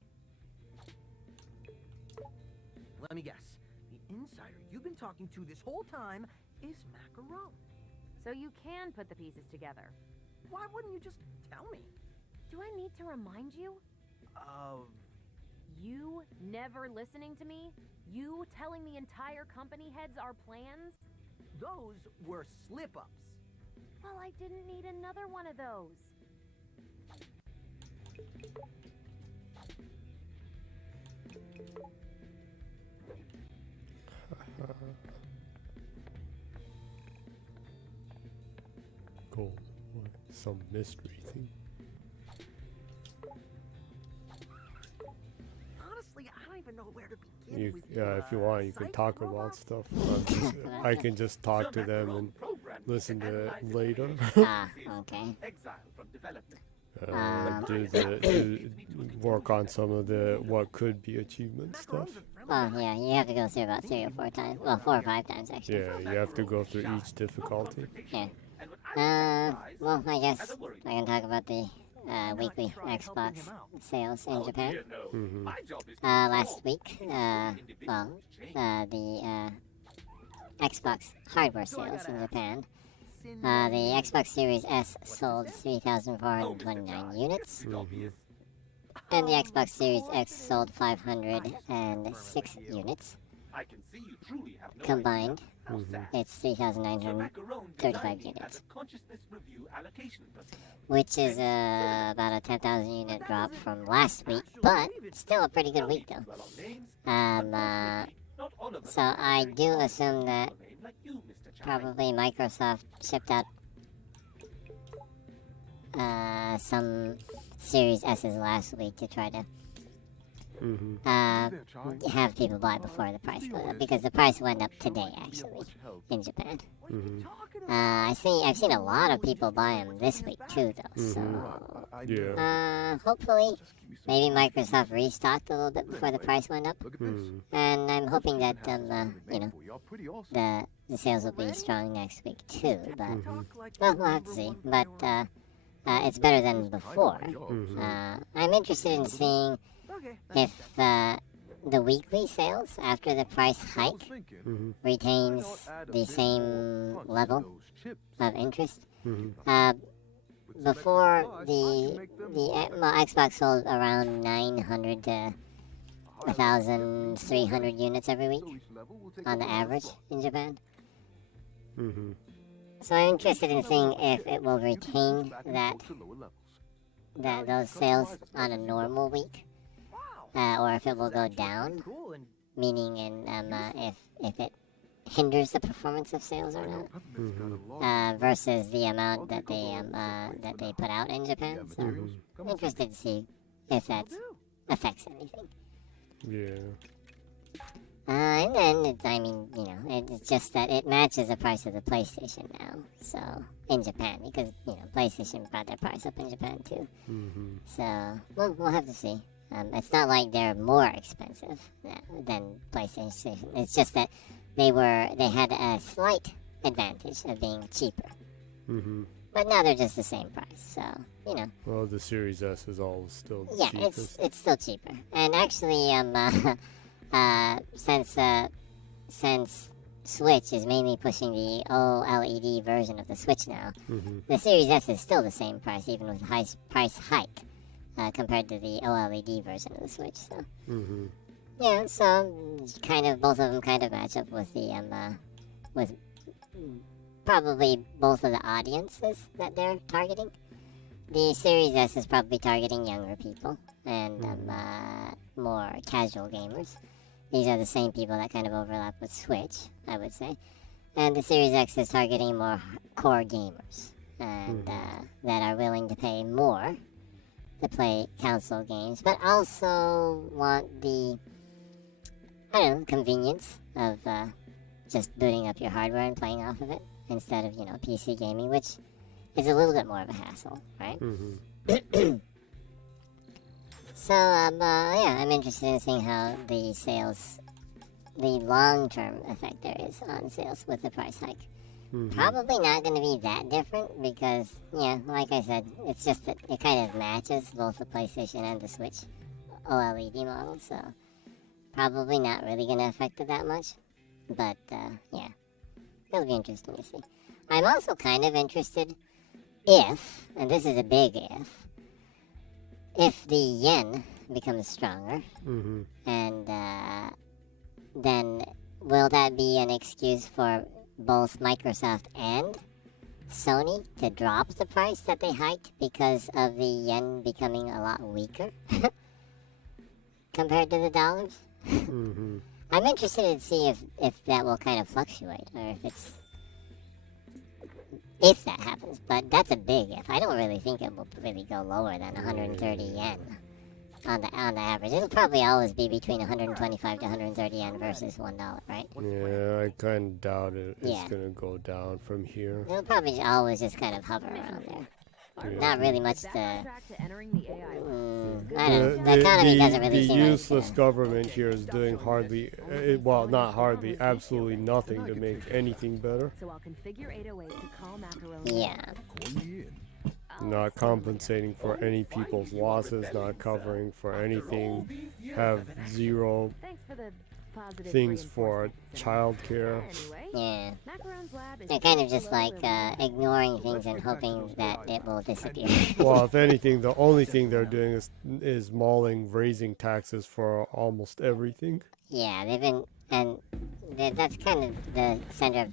Let me guess. The insider you've been talking to this whole time is Macaron. So you can put the pieces together. Why wouldn't you just tell me? Do I need to remind you? Of... You never listening to me? You telling the entire company heads our plans? Those were slip-ups. Well, I didn't need another one of those. Cool. What? Some mystery thing. Honestly, I don't even know where to begin with If you want, you can talk about stuff. I can just talk to them and listen to it later. Okay. Do work on some of the what could be achievement stuff. Well, yeah, you have to go through about 3 or 4 times. Well, 4 or 5 times, actually. Yeah, you have to go through each difficulty. Yeah. Well, I guess I can talk about the weekly Xbox sales in Japan. Mm-hmm. Last week, the Xbox hardware sales in Japan. The Xbox Series S sold 3,429 units. Mm-hmm. And the Xbox Series X sold 506 units. Combined, it's 3,935 units. Which is about a 10,000 unit drop from last week, but still a pretty good week though. So I do assume that probably Microsoft shipped out some Series S's last week to try to have people buy before the price goes up, because the price went up today actually in Japan. I've seen a lot of people buy them this week too though, so hopefully maybe Microsoft restocked a little bit before the price went up, and I'm hoping that the sales will be strong next week too, but well, we'll have to see. But it's better than before. I'm interested in seeing if the weekly sales after the price hike retains the same level of interest. Before the Xbox sold around 900 to 1,300 units every week on the average in Japan. So I'm interested in seeing if it will retain those sales on a normal week, or if it will go down, meaning if it hinders the performance of sales or not, versus the amount that they put out in Japan. So I'm interested to see if that affects anything. Yeah. And then, it's just that it matches the price of the PlayStation now, so, in Japan, because, PlayStation brought their price up in Japan, too. So, we'll have to see. It's not like they're more expensive than PlayStation. It's just that they had a slight advantage of being cheaper. But now they're just the same price, so, Well, the Series S is always still the cheapest. It's still cheaper. And actually, since Switch is mainly pushing the OLED version of the Switch now, the Series S is still the same price, even with a price hike compared to the OLED version of the Switch. So, yeah, so both of them kind of match up with the with probably both of the audiences that they're targeting. the Series S is probably targeting younger people and more casual gamers. These are the same people that kind of overlap with Switch, I would say. And the Series X is targeting more core gamers and that are willing to pay more to play console games, but also want the, I don't know, convenience of just booting up your hardware and playing off of it instead of, PC gaming, which is a little bit more of a hassle, right? So, yeah, I'm interested in seeing how the long-term effect there is on sales with the price hike. Probably not going to be that different because, like I said, it's just that it kind of matches both the PlayStation and the Switch OLED model, so probably not really going to affect it that much. But, yeah, it'll be interesting to see. I'm also kind of interested if, and this is a big if the yen becomes stronger, and then will that be an excuse for both Microsoft and Sony to drop the price that they hiked because of the yen becoming a lot weaker compared to the dollars? I'm interested to see if that will kind of fluctuate or if that happens, but that's a big if. I don't really think it will really go lower than 130 yen on the average. It'll probably always be between 125 to 130 yen versus $1, right? Yeah, I kind of doubt it's gonna go down from here. It'll probably always just kind of hover around there. Not really much to. I don't know. The economy doesn't really seem the useless government here is doing not hardly, absolutely nothing to make anything better. So I'll configure 808 to call macaroni. Yeah. Not compensating for any people's losses, not covering for anything, have zero things for childcare. Yeah. They're kind of just like ignoring things and hoping that it will disappear. Well, if anything, the only thing they're doing is mauling raising taxes for almost everything. Yeah, they've been, and that's kind of the center of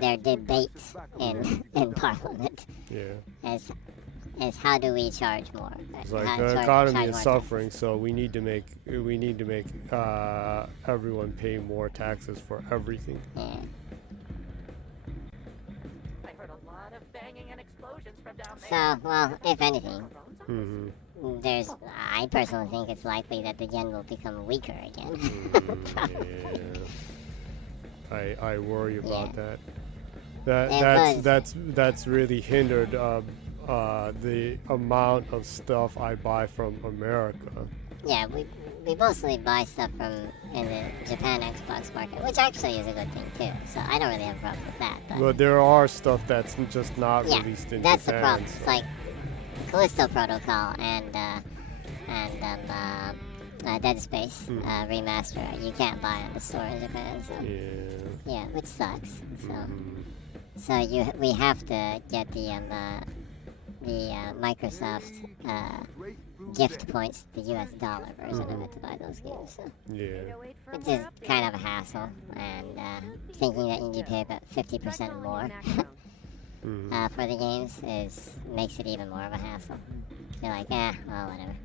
their debates in Parliament. Yeah. Is how do we charge more? It's like the economy is suffering, so we need to make everyone pay more taxes for everything. Yeah. I heard a lot of banging and explosions from down there. So, well, if anything, I personally think it's likely that the yen will become weaker again. Yeah. I worry about that. That's really hindered the amount of stuff I buy from America. Yeah, we mostly buy stuff in the Japan Xbox market, which actually is a good thing too. So I don't really have a problem with that. But there are stuff that's just not released in that's Japan. The problem. It's like Callisto Protocol and Dead Space remaster. You can't buy on the store in Japan. So yeah, which sucks. So we have to get the Microsoft gift points, the US dollar version of it to buy those games. So. Yeah. Which is kind of a hassle, and thinking that you need to pay about 50% more for the games makes it even more of a hassle. You're like, well, whatever.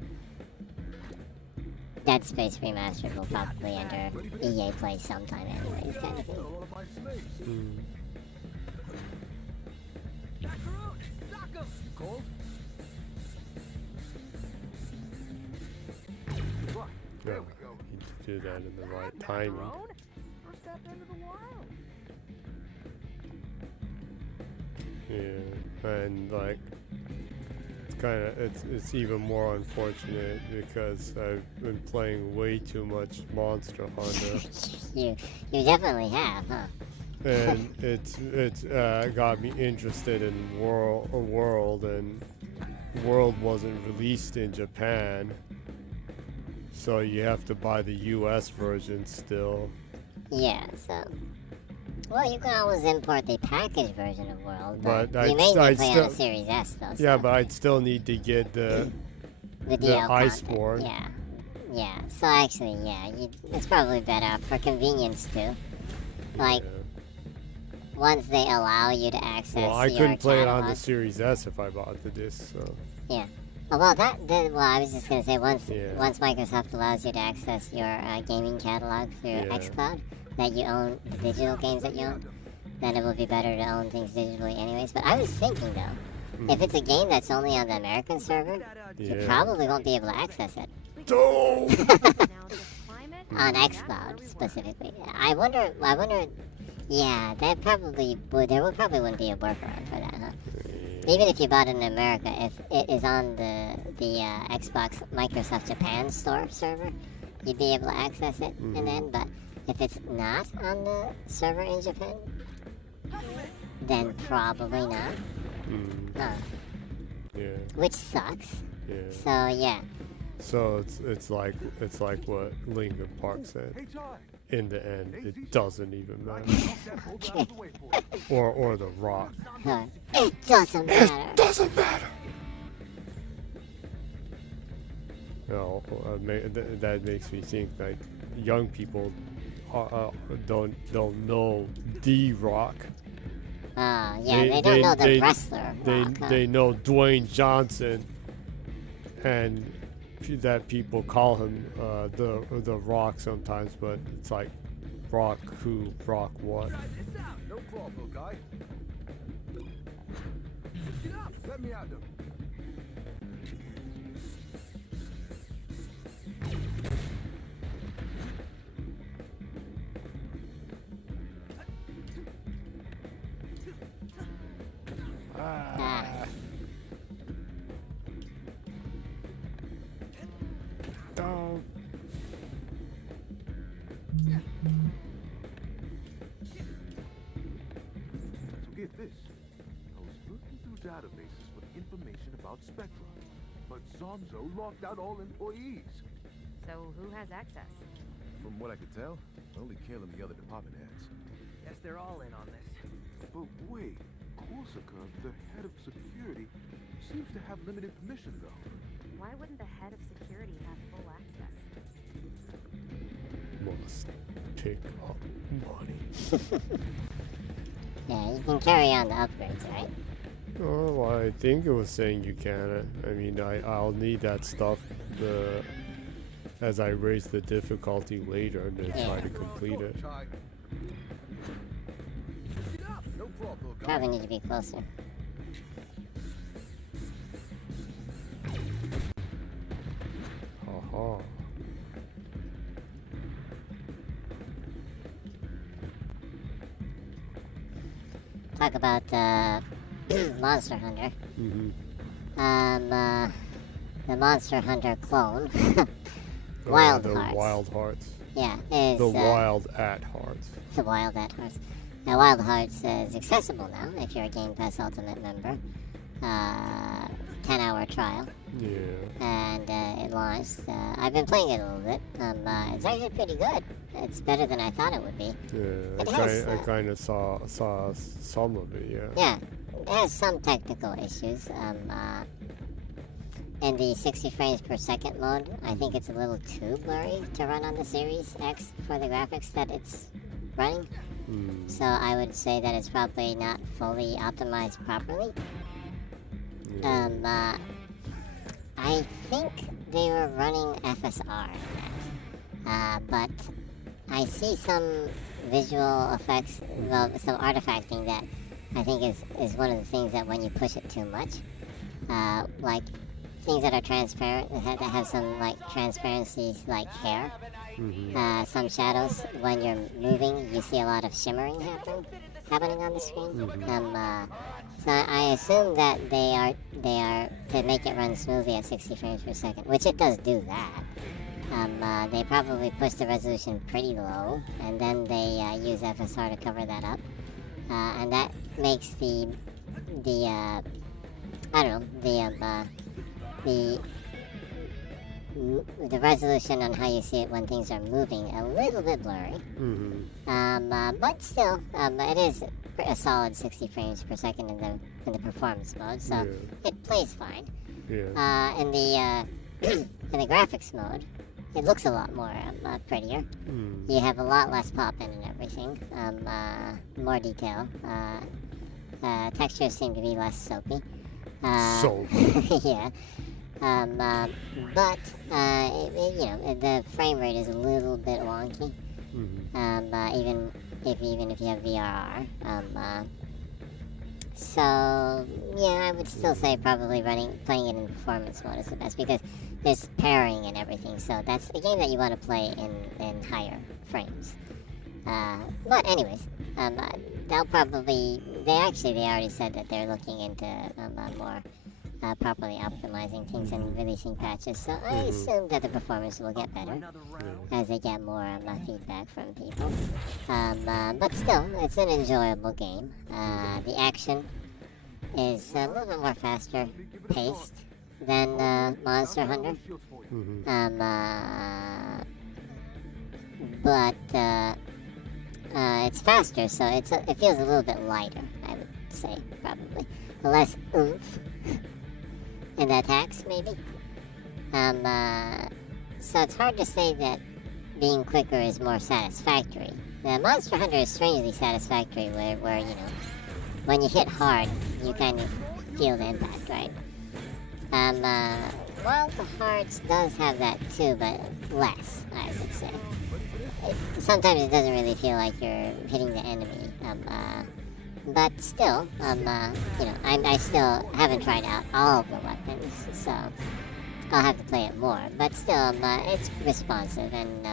Dead Space Remastered will probably enter EA Play sometime anyways, kind of thing. Cold? There we go. You need to do that in the right timing. First step into the wild. Yeah, and like it's even more unfortunate because I've been playing way too much Monster Hunter. You definitely have, huh? And it's got me interested in World, and World wasn't released in Japan, so you have to buy the US version still. Yeah, so well, you can always import the package version of World, but you I'd mainly play still, on the Series S though. Yeah, but I'd still need to get the DL Iceborne. content. Yeah. So actually, it's probably better for convenience too. Like, once they allow you to access Well, I your couldn't play it on the catalog. Series S if I bought the disc. So Yeah. Oh, well, well, I was just gonna say once Yeah. once Microsoft allows you to access your gaming catalog through Yeah. xCloud, that you own the digital games that you own, then it would be better to own things digitally anyways. But I was thinking though, if it's a game that's only on the American server, you Yeah. probably won't be able to access it. Oh! On xCloud specifically. I wonder. Yeah, there probably wouldn't be a workaround for that, huh? Even if you bought it in America, if it is on the Xbox Microsoft Japan store server, you'd be able to access it and then. But if it's not on the server in Japan, then probably not. Huh. Yeah. Which sucks. Yeah. So yeah. So it's like what Linkin Park said. In the end, it doesn't even matter. or The Rock. It doesn't matter. It doesn't matter. No, that makes me think like young people don't know The Rock. Yeah, they don't know the wrestler. Rock, huh? They know Dwayne Johnson, and that people call him the Rock sometimes, but it's like Rock who, Rock what? No problem, guy. Get up. Let me out. Oh. So get this. I was looking through databases for information about Spectra, but Zonzo locked out all employees. So who has access? From what I could tell, only Kill and the other department heads. Guess they're all in on this. But wait, Corsica, the head of security, seems to have limited permission though. Why wouldn't the head of security have full access? Must pick up money. Yeah, you can carry on the upgrades, right? Oh, I think it was saying you can. I mean, I'll need that stuff as I raise the difficulty later and then try to complete it. Probably need to be closer. Haha. Talk about Monster Hunter. The Monster Hunter clone, Wild the Hearts. Wild Hearts. Yeah, is the Wild at Hearts. The Wild at Hearts. Now, Wild Hearts is accessible now if you're a Game Pass Ultimate member. 10-hour trial. Yeah. And it launched. I've been playing it a little bit. It's actually pretty good. It's better than I thought it would be. Yeah, I kind of saw some of it. Yeah. Yeah, it has some technical issues. In the 60 frames per second mode, I think it's a little too blurry to run on the Series X for the graphics that it's running. So I would say that it's probably not fully optimized properly. I think they were running FSR in that. But I see some visual effects, well, some artifacting that I think is one of the things that when you push it too much, like things that are transparent, that have some like transparencies like hair, some shadows, when you're moving, you see a lot of shimmering happening on the screen. So I assume that they are to make it run smoothly at 60 frames per second, which it does do that. They probably push the resolution pretty low, and then they use FSR to cover that up, and that makes the resolution on how you see it when things are moving a little bit blurry. But still, it is a solid 60 frames per second in the performance mode, so it plays fine. Yeah. In the graphics mode, it looks a lot more prettier. You have a lot less pop in and everything. More detail. Textures seem to be less soapy. Yeah. But the frame rate is a little bit wonky. Even if you have VRR. So yeah, I would still say probably playing it in performance mode is the best because there's pairing and everything. So that's a game that you want to play in higher frames. But anyways, they'll probably they already said that they're looking into more properly optimizing things and releasing patches. So I assume that the performance will get better as they get more feedback from people. But still, it's an enjoyable game. The action is a little bit more faster paced than Monster Hunter. But it's faster, so it feels a little bit lighter, I would say, probably. Less oomph in the attacks, maybe. So it's hard to say that being quicker is more satisfactory. The Monster Hunter is strangely satisfactory, where when you hit hard, you kind of feel the impact, right? Wild Hearts does have that too, but less, I would say. Sometimes it doesn't really feel like you're hitting the enemy. But still, I still haven't tried out all of the weapons, so I'll have to play it more. But still, it's responsive and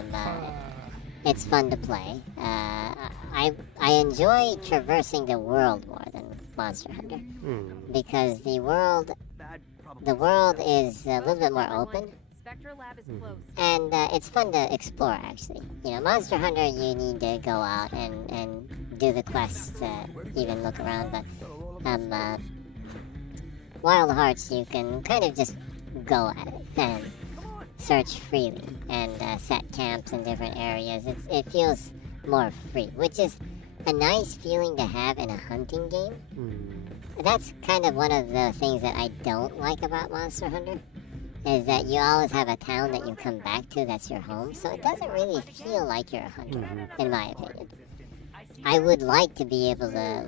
it's fun to play. I enjoy traversing the world more than Monster Hunter because the world is a little bit more open. And it's fun to explore, actually. Monster Hunter, you need to go out and do the quests to even look around, but Wild Hearts, you can kind of just go at it and search freely and set camps in different areas. It feels more free, which is a nice feeling to have in a hunting game. That's kind of one of the things that I don't like about Monster Hunter, is that you always have a town that you come back to that's your home, so it doesn't really feel like you're a hunter, in my opinion. I would like to be able to,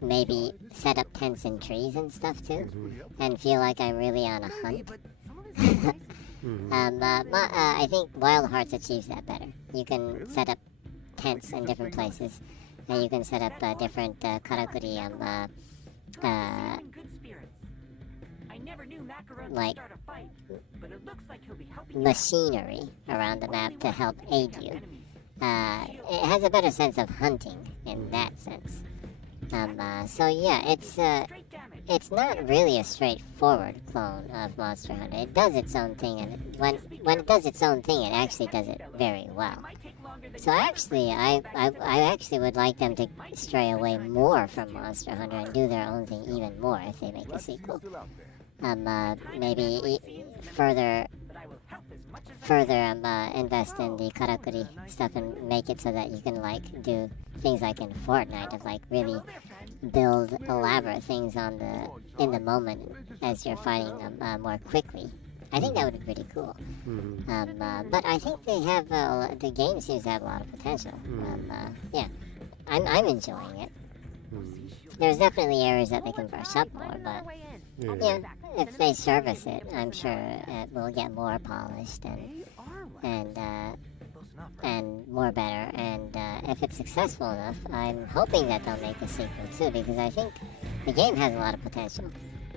maybe set up tents in trees and stuff, too, and feel like I'm really on a hunt. I think Wild Hearts achieves that better. You can set up tents in different places, and you can set up different karakuri machinery around the map to help aid you. It has a better sense of hunting in that sense. So yeah, it's not really a straightforward clone of Monster Hunter. It does its own thing, and when it does its own thing, it actually does it very well. So actually, I actually would like them to stray away more from Monster Hunter and do their own thing even more if they make a sequel. Maybe further invest in the karakuri stuff and make it so that you can do things like in Fortnite of really build elaborate things in the moment as you're fighting more quickly. I think that would be pretty cool. But I think they have the game seems to have a lot of potential. Yeah, I'm enjoying it. There's definitely areas that they can brush up more, but yeah, if they service it, I'm sure it will get more polished and more better. And if it's successful enough, I'm hoping that they'll make a sequel too, because I think the game has a lot of potential.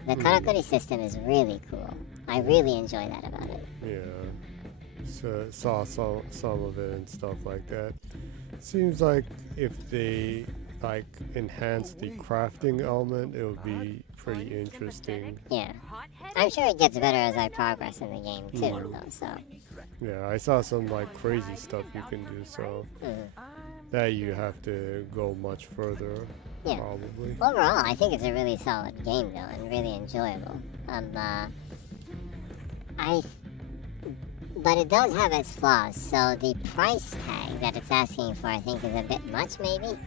The karakuri system is really cool. I really enjoy that about it. Yeah, so saw some of it and stuff like that. Seems like if they enhance the crafting element, it would be pretty interesting. Yeah, I'm sure it gets better as I progress in the game too, though. So. Yeah, I saw some crazy stuff you can do, so that you have to go much further. Yeah. Probably. Overall, I think it's a really solid game though, and really enjoyable. But it does have its flaws, so the price tag that it's asking for, I think, is a bit much, maybe.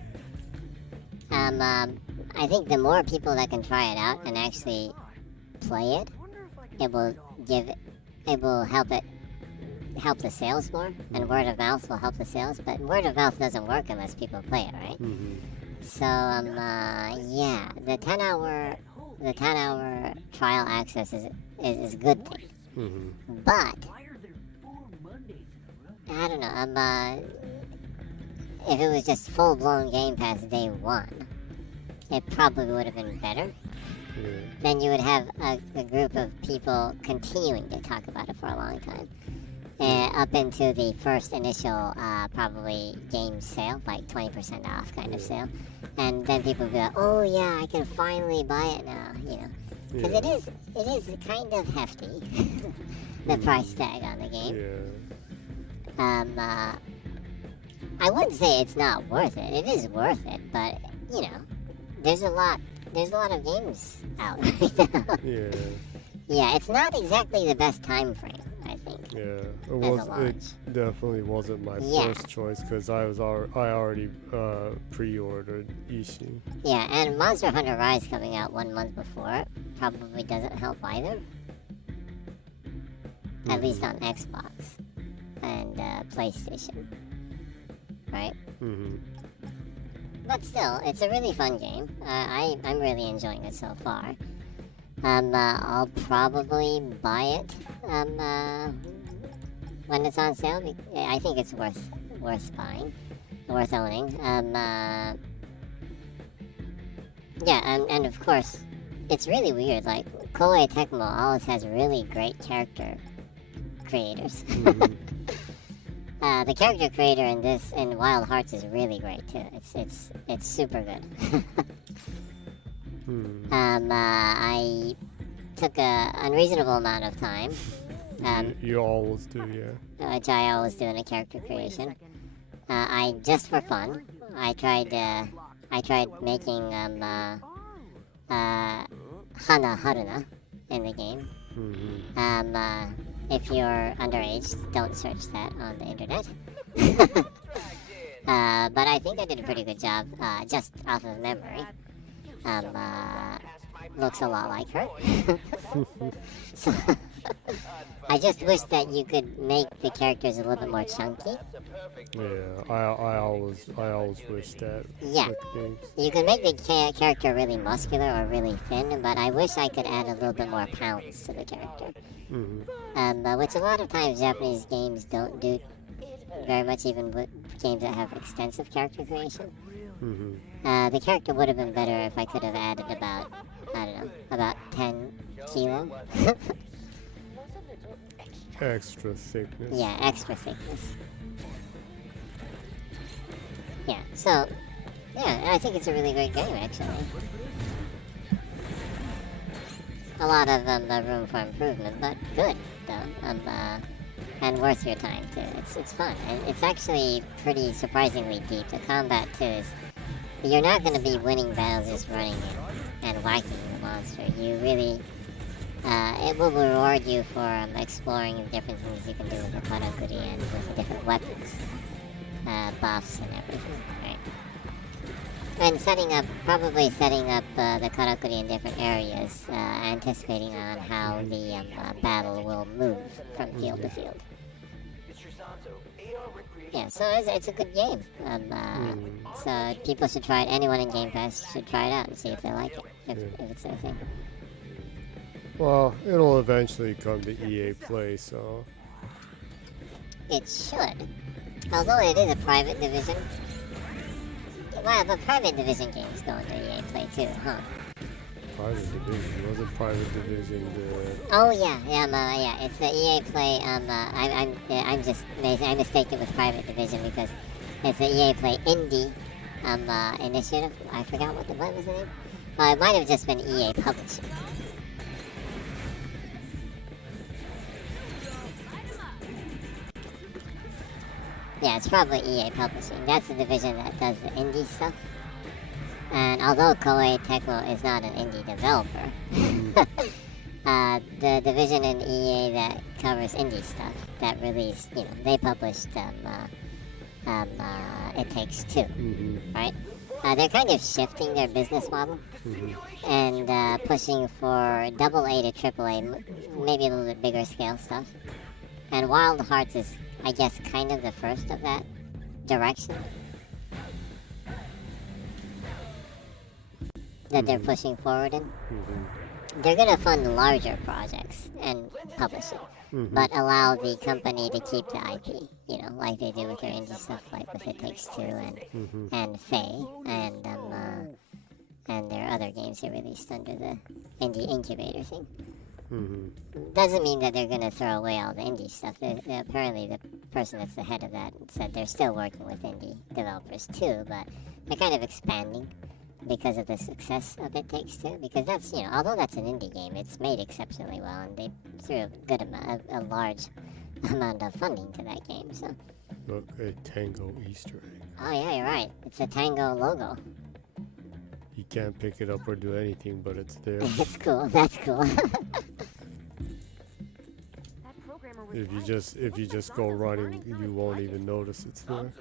I think the more people that can try it out and actually play it, it will help it help the sales more, and word of mouth will help the sales. But word of mouth doesn't work unless people play it, right? So yeah, the 10-hour trial access is a good thing. But I don't know. If it was just full-blown Game Pass day one, it probably would have been better. Then you would have a group of people continuing to talk about it for a long time. Up into the first initial, probably game sale, like 20% off kind of sale. And then people would be like, oh yeah, I can finally buy it now, you know. Because it is kind of hefty, the price tag on the game. I wouldn't say it's not worth it. It is worth it, but, you know, there's a lot of games out right now. Yeah, it's not exactly the best time frame, I think. It definitely wasn't my first choice because I already pre-ordered Ishin. Yeah, and Monster Hunter Rise coming out 1 month before probably doesn't help either. At least on Xbox and PlayStation, right? But still, it's a really fun game. I'm really enjoying it so far. I'll probably buy it when it's on sale. I think it's worth buying, worth owning. Yeah, and of course, it's really weird. Like Koei Tecmo always has really great character creators. The character creator in Wild Hearts is really great too. It's super good. I took a unreasonable amount of time. You always do, yeah. Which I always do in a character creation. I just for fun. I tried making Hana Haruna in the game. If you're underage, don't search that on the internet. But I think I did a pretty good job, just off of memory. Looks a lot like her. So, I just wish that you could make the characters a little bit more chunky. Yeah, I always wish that. Yeah, you can make the character really muscular or really thin, but I wish I could add a little bit more pounds to the character. Which a lot of times Japanese games don't do very much, even with games that have extensive character creation. The character would have been better if I could have added about, I don't know, about 10 kilo. Extra thickness. Yeah, extra thickness. Yeah, so, yeah, I think it's a really great game, actually. A lot of room for improvement, but good, though. And worth your time, too. It's fun. And it's actually pretty surprisingly deep. The combat, too, is... You're not going to be winning battles just running and whacking the monster. You really... it will reward you for exploring the different things you can do with the Karakuri and with different weapons, buffs and everything, right? And probably setting up the Karakuri in different areas, anticipating on how the battle will move from field to field. Yeah, so it's a good game. So people should try it. Anyone in Game Pass should try it out and see if they like it, if it's their thing. Well, it'll eventually come to EA Play, so... It should. Although it is a private division. Well, but private division games go into EA Play too, huh? Private division? Wasn't private division the... Oh yeah, yeah, it's the EA Play, I mistake it with private division because it's the EA Play Indie, initiative. I forgot what was the name? It might have just been EA Publishing. Yeah, it's probably EA Publishing. That's the division that does the indie stuff. And although Koei Tecmo is not an indie developer, the division in EA that covers indie stuff, that released, they published It Takes Two, right? They're kind of shifting their business model and pushing for AA to AAA, maybe a little bit bigger scale stuff. And Wild Hearts is, I guess, kind of the first of that direction that they're pushing forward in. They're gonna fund larger projects and publish it, but allow the company to keep the IP, you know, like they do with their indie stuff, like with It Takes Two and Faye, and their other games they released under the indie incubator thing. Doesn't mean that they're gonna throw away all the indie stuff. Apparently, the person that's the head of that said they're still working with indie developers too, but they're kind of expanding because of the success of It Takes Two. Because that's, you know, although that's an indie game, it's made exceptionally well, and they threw a good amount, a large amount of funding to that game. So. Look, a Tango Easter egg. Oh yeah, you're right. It's a Tango logo. You can't pick it up or do anything, but it's there. It's cool. That's cool. If you just go running, you won't even notice it's there.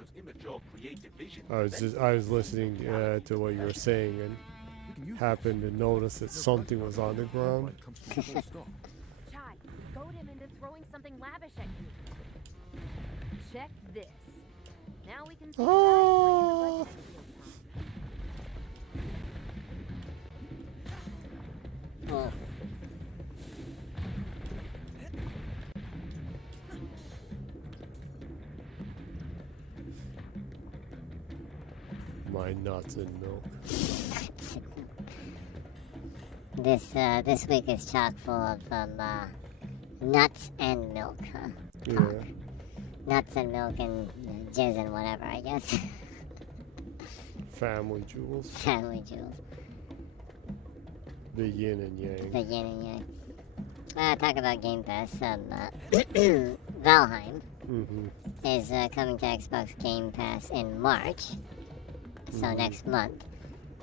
I was listening to what you were saying and happened to notice that something was on the ground. Chai, goad him into throwing something lavish at you. Check this. Now we can see Oh! Oh. My nuts and milk. This week is chock full of nuts and milk, huh? Yeah. Nuts and milk and jizz and whatever, I guess. Family jewels. Family jewels. The yin and yang. The yin and yang. Talk about Game Pass. Valheim is coming to Xbox Game Pass in March. So next month.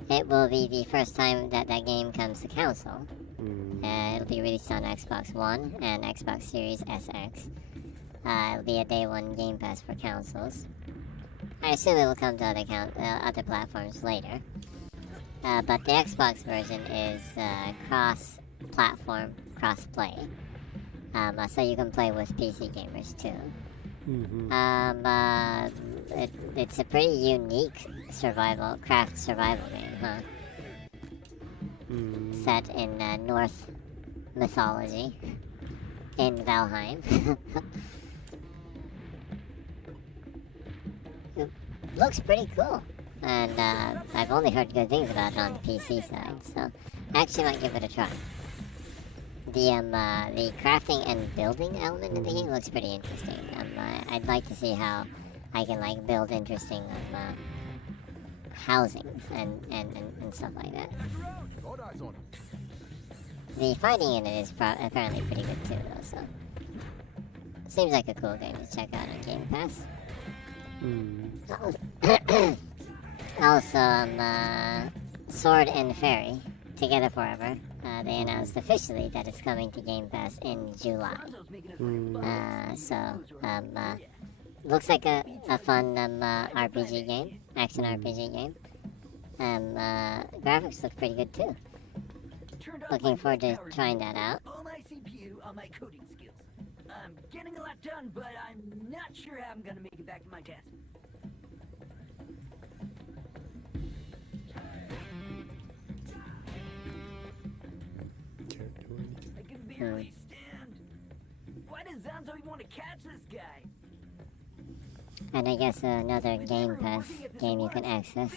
It will be the first time that that game comes to console. It'll be released on Xbox One and Xbox Series SX. It'll be a day one Game Pass for consoles. I assume it will come to other platforms later. But the Xbox version is cross-platform, cross-play. So you can play with PC gamers too. It's a pretty unique craft survival game, huh? Set in Norse mythology in Valheim. It looks pretty cool, and I've only heard good things about it on the PC side, so I actually might give it a try. The crafting and building element of the game looks pretty interesting. I'd like to see how I can like build interesting housings and stuff like that. The fighting in it is apparently pretty good too, though. So seems like a cool game to check out on Game Pass. Also, Sword and Fairy, Together Forever. They announced officially that it's coming to Game Pass in July. Looks like a fun RPG game, action RPG game. Graphics look pretty good too. Looking forward to trying that out. All my CPU, all my coding skills. I'm getting a lot done, but I'm not sure how I'm gonna make it back to my desk. I can barely stand. Why does Zanzo even want to catch this guy? And I guess another Game Pass game you can access.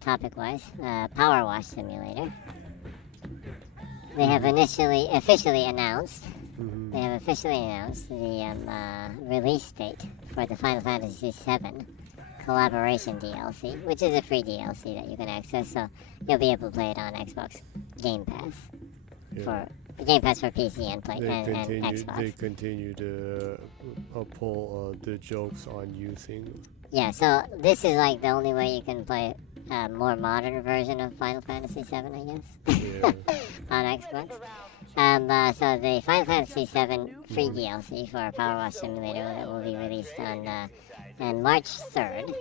Topic-wise, Power Wash Simulator. They have officially announced the release date for the Final Fantasy VII collaboration DLC, which is a free DLC that you can access, so you'll be able to play it on Xbox Game Pass for PC and Xbox. They continue to pull the jokes on using. Yeah, so this is like the only way you can play a more modern version of Final Fantasy VII, I guess, on Xbox. So the Final Fantasy VII free DLC for Power Wash Simulator that will be released on March 3rd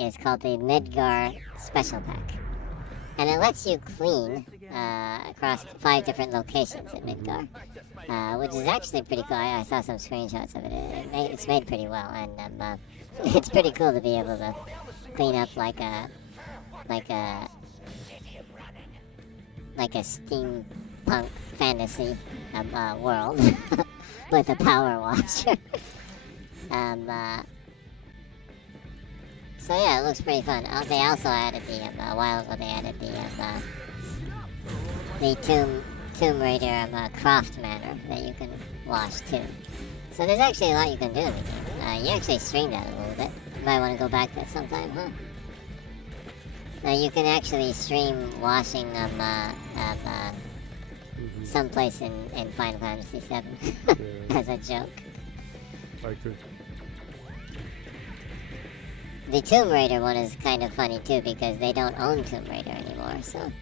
is called the Midgar Special Pack. And it lets you clean across 5 different locations in Midgar, which is actually pretty cool. I saw some screenshots of it. It's made pretty well, and it's pretty cool to be able to clean up like a steampunk fantasy world with a power washer. So yeah, it looks pretty fun. They also added a while ago. They added the Tomb Raider Croft Manor that you can wash too. So there's actually a lot you can do in the game. You actually streamed that a little bit. You might want to go back to it sometime, huh? You can actually stream washing someplace in Final Fantasy VII as a joke. I could. The Tomb Raider one is kind of funny too because they don't own Tomb Raider anymore, so.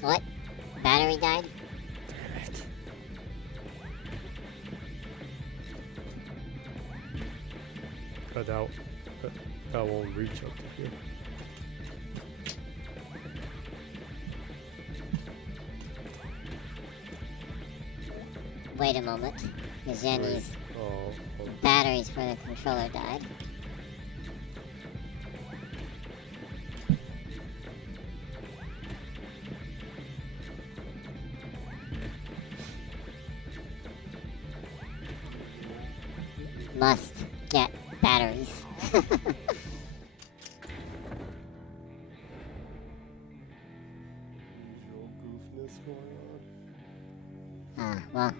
What? Battery died? Damn it. But that won't reach up to here. Wait a moment. The Jenny's batteries for the controller died. Must get batteries. Well,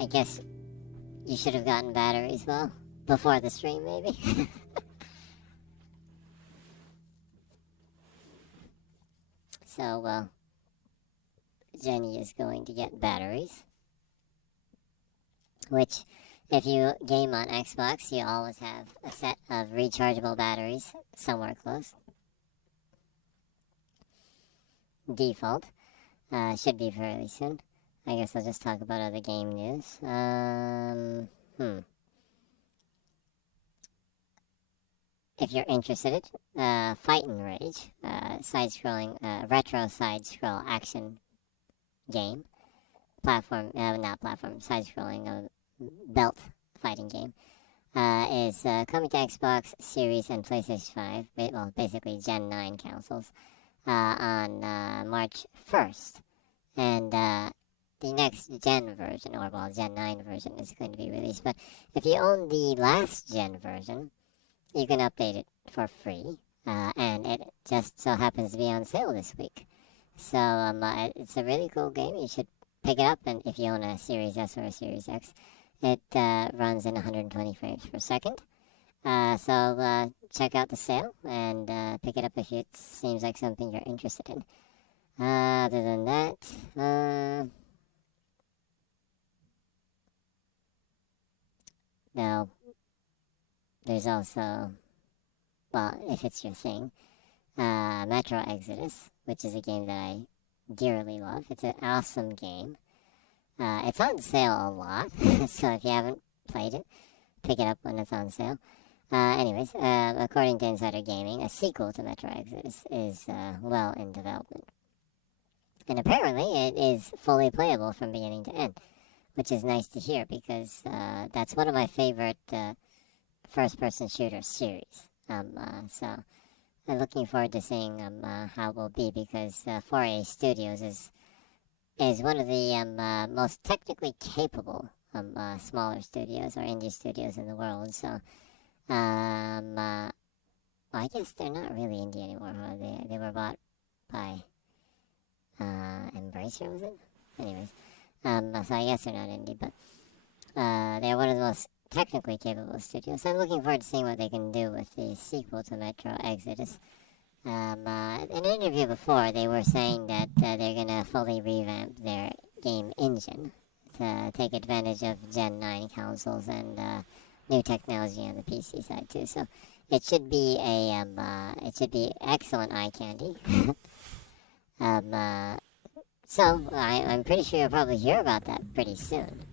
I guess you should have gotten batteries, well, before the stream, maybe. So, well, Jenny is going to get batteries. Which, if you game on Xbox, you always have a set of rechargeable batteries somewhere close. Default. Should be fairly soon. I guess I'll just talk about other game news. If you're interested, Fight and Rage, side-scrolling, retro side-scroll action game. Side-scrolling belt fighting game, is coming to Xbox Series and PlayStation 5, well, basically Gen 9 consoles, on March 1st. And the next Gen version, or well, Gen 9 version is going to be released. But if you own the last Gen version, you can update it for free. And it just so happens to be on sale this week. So it's a really cool game. You should pick it up, and if you own a Series S or a Series X, it runs in 120 frames per second. So check out the sale and pick it up if it seems like something you're interested in. Other than that, now there's also, well, if it's your thing, Metro Exodus, which is a game that I dearly love. It's an awesome game. It's on sale a lot, so if you haven't played it, pick it up when it's on sale. Anyways, according to Insider Gaming, a sequel to Metro Exodus is well in development. And apparently it is fully playable from beginning to end, which is nice to hear because that's one of my favorite first-person shooter series. So I'm looking forward to seeing how it will be because 4A Studios is one of the most technically capable smaller studios or indie studios in the world. So well, I guess they're not really indie anymore, huh? They were bought by Embracer, was it? Anyways, so I guess they're not indie, but they're one of the most technically capable studios. So I'm looking forward to seeing what they can do with the sequel to Metro Exodus. In an interview before, they were saying that they're going to fully revamp their game engine to take advantage of Gen 9 consoles and new technology on the PC side too. So it should be excellent eye candy. So I'm pretty sure you'll probably hear about that pretty soon.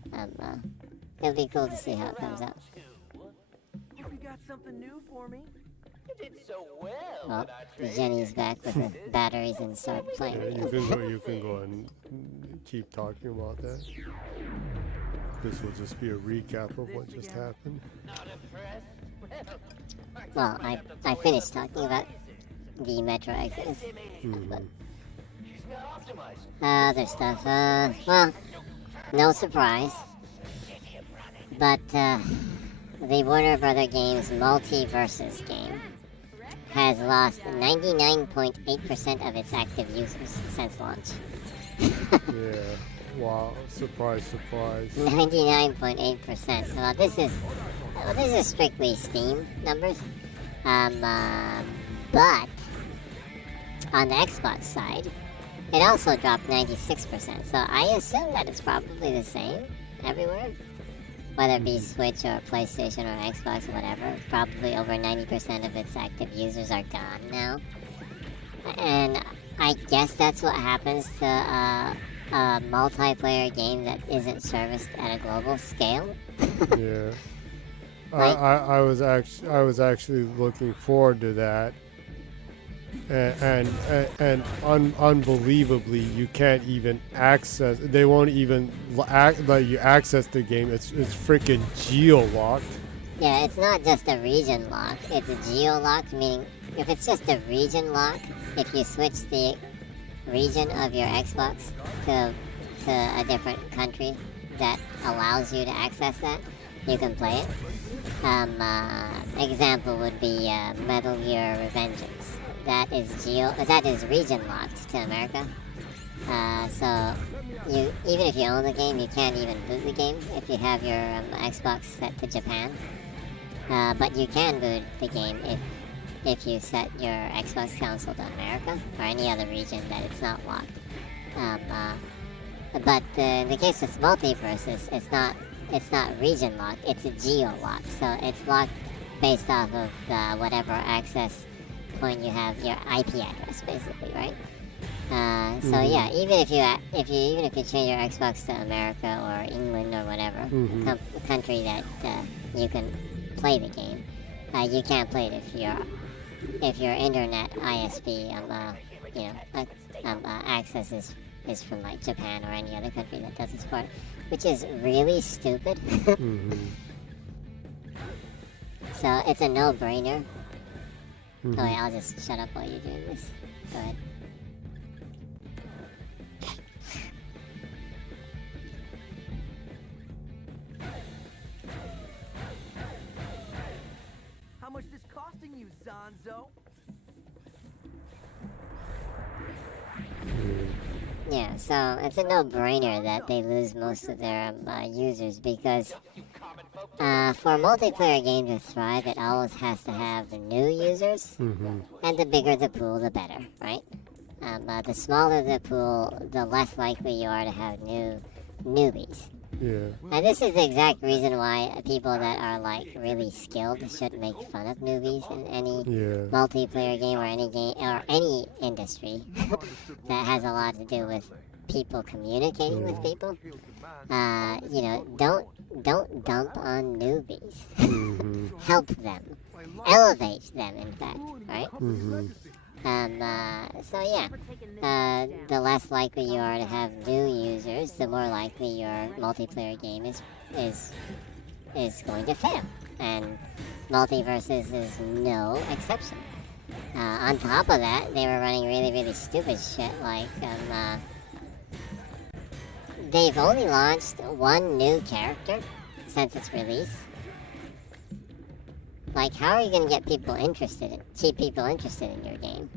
It'll be cool to see how it comes out. Hope you got something new for me. You did so well. Well, Jenny's back with the batteries and started Yeah, playing. you can go and keep talking about that. This will just be a recap of what just happened. Not impressed? Well, I finished talking about the Metro Exodus. But She's not optimized. other stuff, well, no surprise. But, the Warner Brother Games Multiverses game has lost 99.8% of its active users since launch. Yeah. Wow. Surprise, surprise. 99.8%. Well, this is strictly Steam numbers. But on the Xbox side, it also dropped 96%. So I assume that it's probably the same everywhere. Whether it be Switch or PlayStation or Xbox or whatever, probably over 90% of its active users are gone now. And I guess that's what happens to a multiplayer game that isn't serviced at a global scale. Yeah. I was actually looking forward to that. And unbelievably, you can't even access. They won't even let you access the game. It's freaking geo-locked. Yeah, it's not just a region lock. It's a geo-locked, meaning if it's just a region lock, if you switch the region of your Xbox to a different country that allows you to access that, you can play it. Example would be Metal Gear Revengeance. That is region locked to America. So even if you own the game, you can't even boot the game if you have your Xbox set to Japan. But you can boot the game if you set your Xbox console to America or any other region that it's not locked. But in the case of Multiverses, it's not region locked. It's a geo lock. So it's locked based off of whatever access point you have, your IP address, basically, right? So yeah, even if you change your Xbox to America or England or whatever country that you can play the game, you can't play it if your internet ISP access is from like Japan or any other country that doesn't support, which is really stupid. So it's a no-brainer. Oh wait, I'll just shut up while you're doing this. Go ahead. How much is this costing you, Zonzo? Yeah, so it's a no-brainer that they lose most of their users because for a multiplayer game to thrive, it always has to have the new users, and the bigger the pool, the better, right? The smaller the pool, the less likely you are to have newbies. Yeah. And this is the exact reason why people that are like really skilled should make fun of newbies in any multiplayer game or any industry that has a lot to do with people communicating with people. Don't dump on newbies. Help them, elevate them. In fact, right? So yeah, the less likely you are to have new users, the more likely your multiplayer game is going to fail, and Multiverses is no exception. On top of that, they were running really stupid shit like they've only launched one new character since its release. Like, how are you going to get keep people interested in your game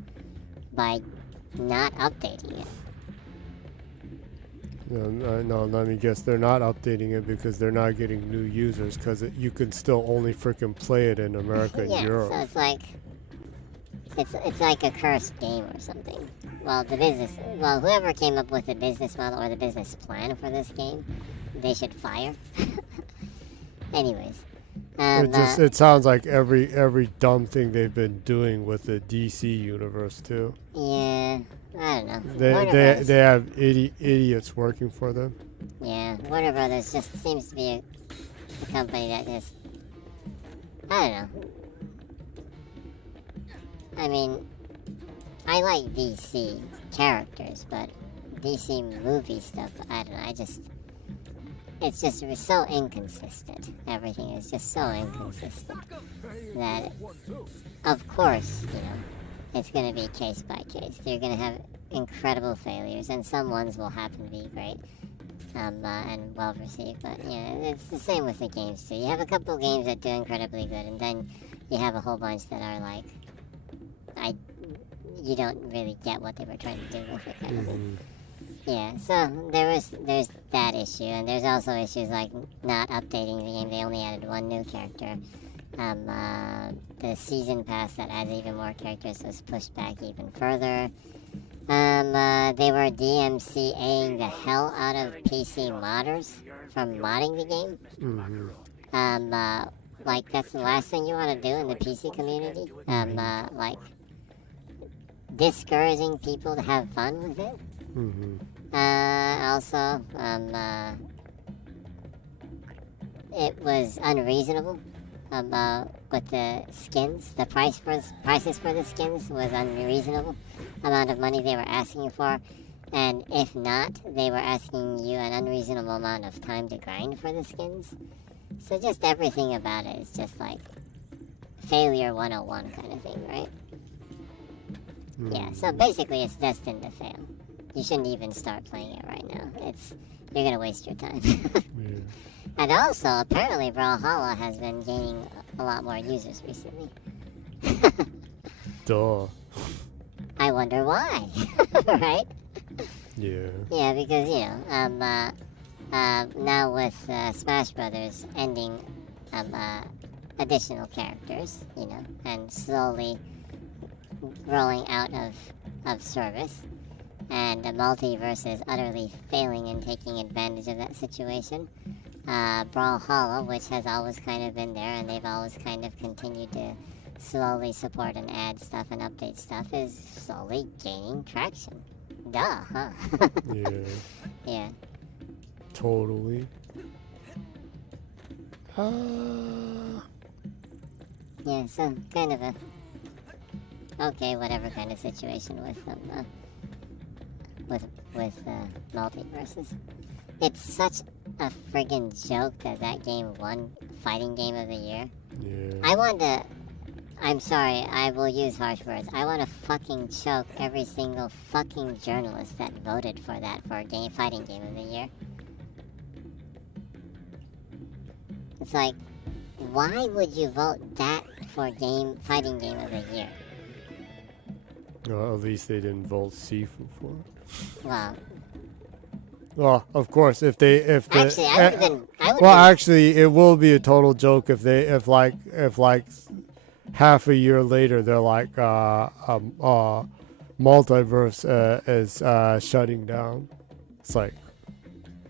by not updating it? No, let me guess. They're not updating it because they're not getting new users because you can still only freaking play it in America and Europe. So it's like a cursed game or something. Whoever came up with the business model or the business plan for this game, they should fire. Anyways. It sounds like every dumb thing they've been doing with the DC universe too. Yeah, I don't know. They have idiots working for them. Yeah, Warner Brothers just seems to be a company that just, I don't know. I mean, I like DC characters, but DC movie stuff, I don't know, it's just so inconsistent. Everything is just so inconsistent that, of course, you know, it's going to be case by case. You're going to have incredible failures, and some ones will happen to be great and well received. But yeah, it's the same with the games too. You have a couple games that do incredibly good, and then you have a whole bunch that are like, you don't really get what they were trying to do with it, kind of thing. Yeah, so there's that issue, and there's also issues like not updating the game. They only added one new character. The season pass that adds even more characters was pushed back even further. They were DMCAing the hell out of PC modders from modding the game. Like that's the last thing you want to do in the PC community. Like discouraging people to have fun with it. Also, it was unreasonable with the skins. The prices for the skins was unreasonable. Amount of money they were asking for, and if not, they were asking you an unreasonable amount of time to grind for the skins. So just everything about it is just like failure 101 kind of thing, right? Yeah, so basically it's destined to fail. You shouldn't even start playing it right now. You're gonna waste your time. And also, apparently Brawlhalla has been gaining a lot more users recently. Duh. I wonder why, right? Yeah. Yeah, because, you know, now with Smash Brothers ending additional characters, you know, and slowly rolling out of service, and the multiverse is utterly failing and taking advantage of that situation. Brawlhalla, which has always kind of been there, and they've always kind of continued to slowly support and add stuff and update stuff, is slowly gaining traction. Duh, huh? Yeah. Yeah. Totally. Yeah, so kind of a okay, whatever kind of situation with multiverses. It's such a friggin' joke that game won Fighting Game of the Year. Yeah. I'm sorry, I will use harsh words. I want to fucking choke every single fucking journalist that voted for that for Fighting Game of the Year. It's like, why would you vote that for Fighting Game of the Year? Well, at least they didn't vote Sifu for it. Well, of course, actually, actually, it will be a total joke if half a year later they're like, multiverse is shutting down. It's like,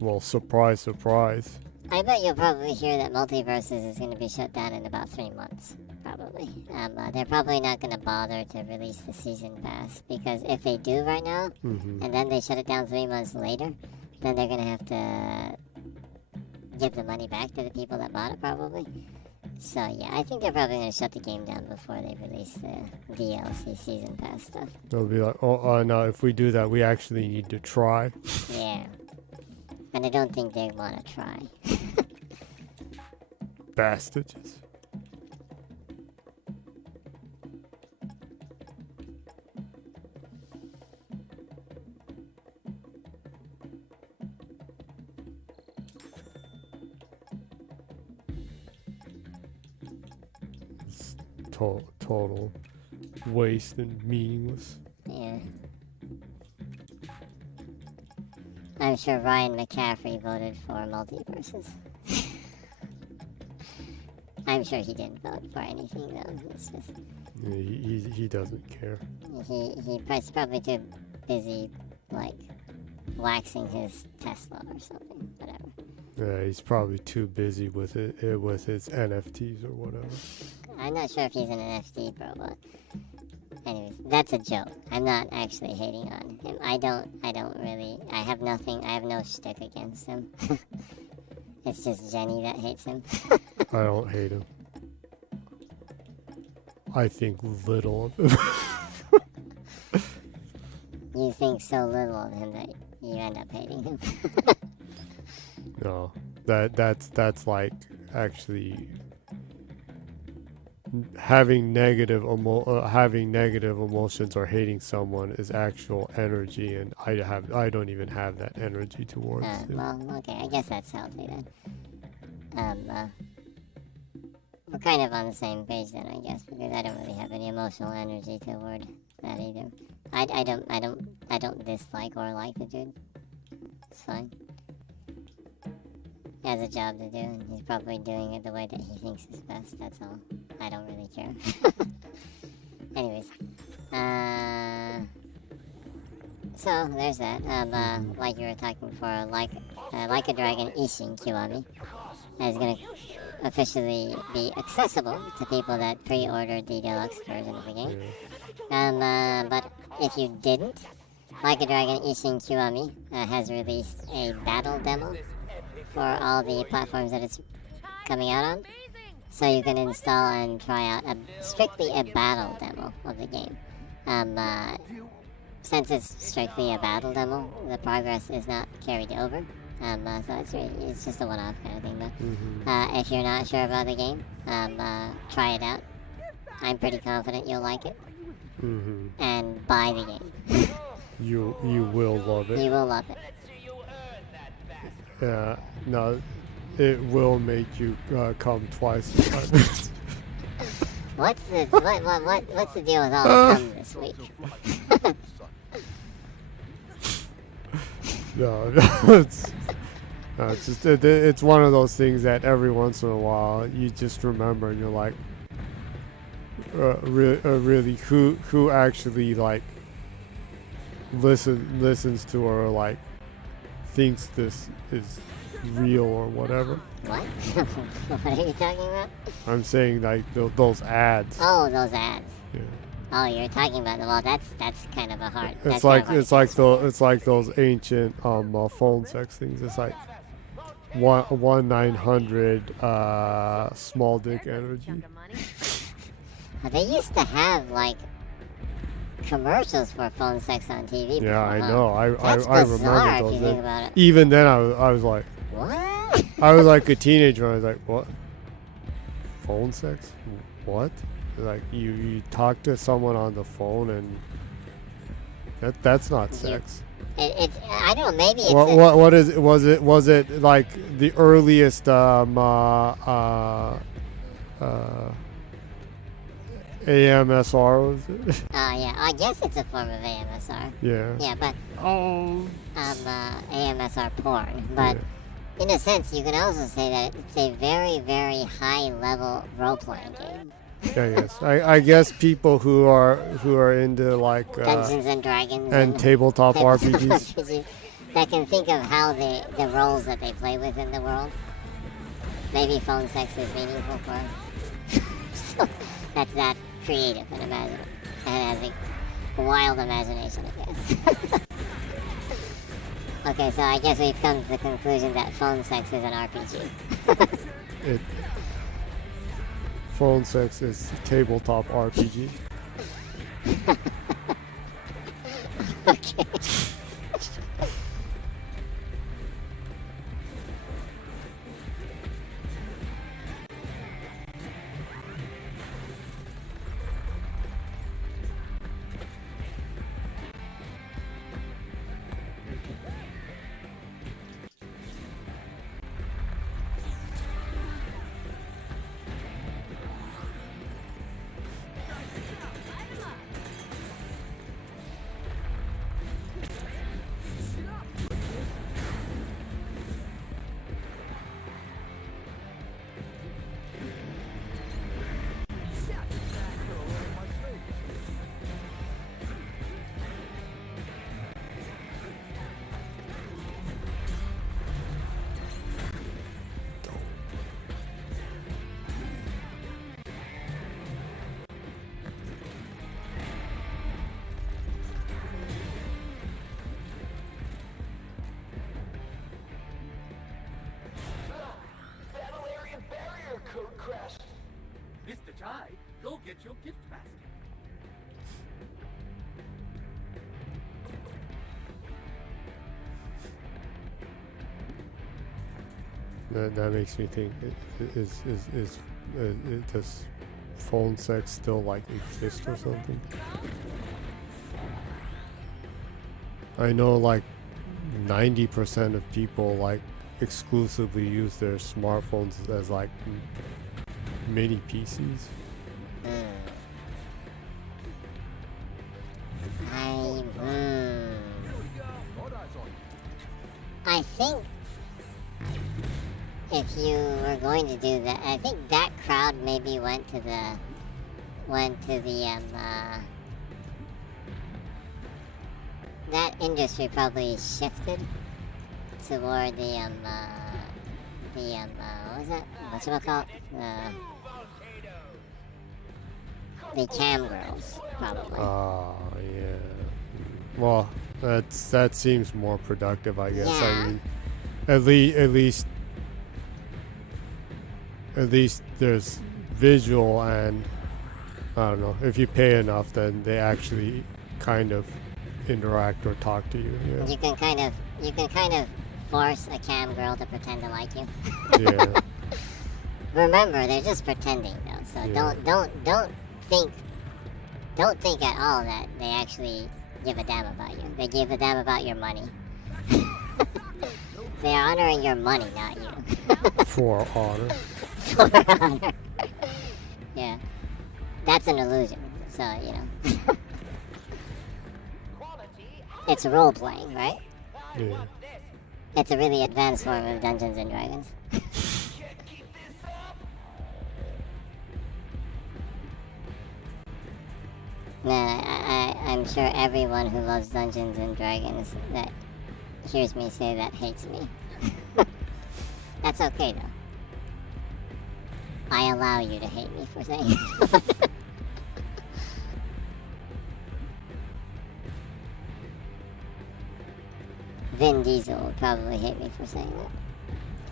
well, surprise, surprise. I bet you'll probably hear that Multiverses is going to be shut down in about 3 months, probably. They're probably not going to bother to release the season pass, because if they do right now, and then they shut it down 3 months later, then they're going to have to give the money back to the people that bought it, probably. So yeah, I think they're probably going to shut the game down before they release the DLC season pass stuff. They'll be like, oh no, if we do that, we actually need to try. Yeah. And I don't think they want to try. Bastards. Total waste and meaningless. Yeah. I'm sure Ryan McCaffrey voted for Multiverses. I'm sure he didn't vote for anything though. It's just he doesn't care. He's probably too busy like waxing his Tesla or something. Whatever. Yeah, he's probably too busy with it with his NFTs or whatever. I'm not sure if he's an NFT bro, but anyways, that's a joke. I'm not actually hating on him. I don't really. I have no shtick against him. It's just Jenny that hates him. I don't hate him. I think little of him. You think so little of him that you end up hating him. No, that's like actually having negative emotions or hating someone is actual energy, and I don't even have that energy towards him. Well, okay, I guess that's healthy then. We're kind of on the same page then, I guess, because I don't really have any emotional energy toward that either. I don't dislike or like the dude. It's fine. He has a job to do, and he's probably doing it the way that he thinks is best. That's all. I don't really care. Anyways, so there's that. Like you were talking for, like a Dragon Ishin Kiwami is gonna officially be accessible to people that pre-ordered the deluxe version of the game. But if you didn't, Like a Dragon Ishin Kiwami has released a battle demo for all the platforms that it's coming out on. So you can install and try out strictly a battle demo of the game. Since it's strictly a battle demo, the progress is not carried over. So it's just a one-off kind of thing. But if you're not sure about the game, try it out. I'm pretty confident you'll like it. And buy the game. You will love it. You will love it. Yeah, no, it will make you come twice as hard. What's the deal with all the cum this week? It's one of those things that every once in a while you just remember and you're like, really, who actually like listens to or like thinks this is real or whatever. What? What are you talking about? I'm saying like those ads. Oh, those ads. Yeah. Oh, you're talking about well, that's kind of a hard. It's like those ancient phone sex things. It's like 1-900 small dick energy. They used to have like commercials for phone sex on TV. Yeah, I before, know. I remember those. If you think about it. Even then, I was like, what? I was like a teenager. I was like, what? Phone sex? What? Like you talk to someone on the phone and that's not sex. It's I don't know. Maybe it's what is it? Was it like the earliest AMSR, was it? Yeah, I guess it's a form of AMSR. Yeah. Yeah, but AMSR porn. But in a sense, you can also say that it's a very, very high-level role-playing game. Yeah, yes. I guess people who are into like Dungeons and Dragons and tabletop RPGs that can think of how the roles that they play with in the world. Maybe phone sex is meaningful for them. So that's that creative and imaginative. And has a wild imagination, I guess. Okay, so I guess we've come to the conclusion that phone sex is an RPG. Phone sex is tabletop RPG. Okay. get your gift basket. That makes me think, does phone sex still like exist or something? I know like 90% of people like exclusively use their smartphones as like mini PCs. I think if you were going to do that, I think that crowd maybe went to the that industry probably shifted toward the what was that? Whatchamacallit? The cam girls, probably. Oh, yeah. Well, that seems more productive, I guess. Yeah. I mean, at least there's visual, and I don't know, if you pay enough, then they actually kind of interact or talk to you. Yeah. You can kind of force a cam girl to pretend to like you. Yeah. Remember, they're just pretending though, so Yeah. don't think at all that they actually give a damn about you. They give a damn about your money. They're honoring your money, not you. For honor. For honor. Yeah. That's an illusion, so, you know. It's role playing, right? Yeah. It's a really advanced form of Dungeons and Dragons. Man, I'm sure everyone who loves Dungeons and Dragons that hears me say that hates me. That's okay though. I allow you to hate me for saying it. Vin Diesel would probably hate me for saying that.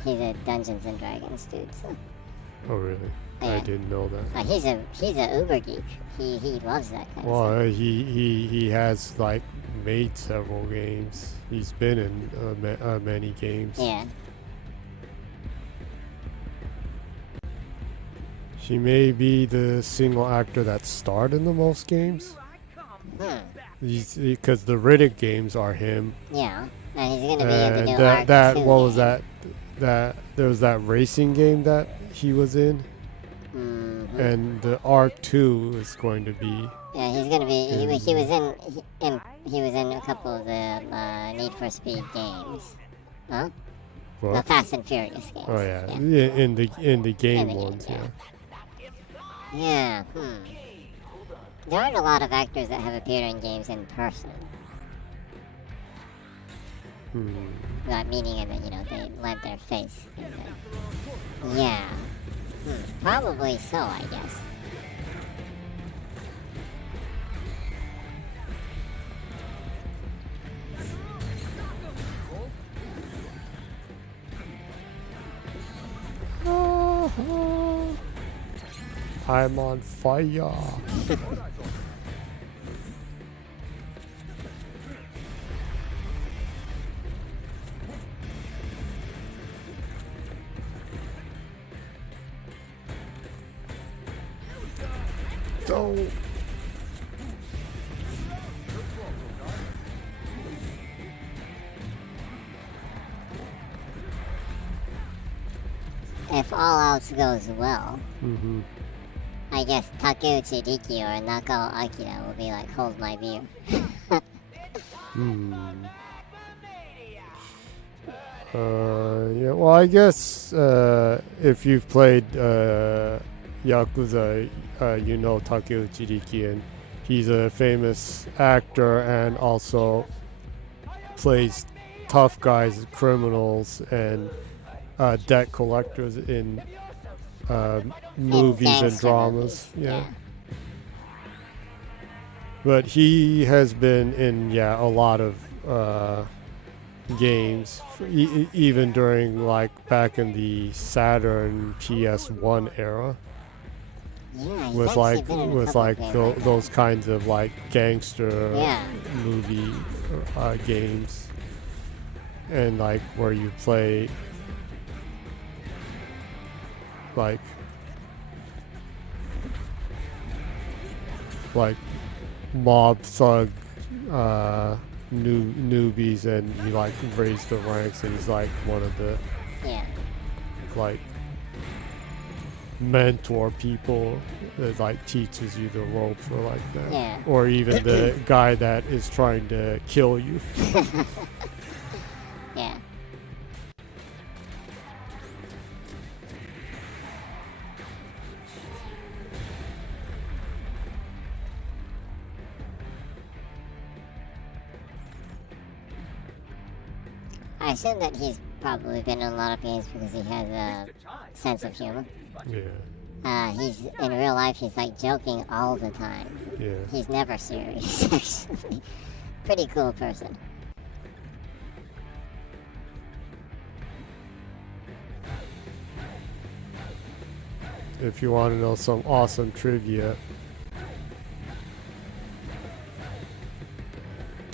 He's a Dungeons and Dragons dude, so. Oh, really? Yeah. I didn't know that. He's a uber geek. He loves that kind of Well, stuff. he has like made several games. He's been in many games. Yeah. She may be the single actor that starred in the most games. Because the Riddick games are him. Yeah. And he's gonna be in the new that Arc 2 what was game. that there was that racing game that he was in. Mm-hmm. And the Arc 2 is going to be. Yeah, he's gonna be. He was in a couple of the Need for Speed games. Huh? What? The Fast and Furious games. Oh yeah, in the game ones, yeah. Yeah. There aren't a lot of actors that have appeared in games in person. Not meaning in that, you know, they lent their face. Yeah. Probably so, I guess. I'm on fire. Go. If all else goes well, Mm-hmm. I guess Takeuchi Riki or Nakao Akira will be like, hold my beer. Yeah, well, I guess if you've played Yakuza, you know Takeuchi Riki, and he's a famous actor and also plays tough guys, criminals, and debt collectors in movies and gangster dramas. movies, yeah. But he has been in a lot of games, even during like back in the Saturn PS1 era. Yeah, he's with actually like been in a couple of games like that. those kinds of like gangster Yeah. movie games, and like where you play like mob thug newbies, and you like raise the ranks, and he's like one of the Yeah. like mentor people that like teaches you the ropes or like that. Yeah. Or even the guy that is trying to kill you. Yeah. I assume that he's probably been in a lot of games because he has a sense of humor. Yeah. He's in real life. He's like joking all the time. Yeah. He's never serious. Actually, pretty cool person. If you want to know some awesome trivia.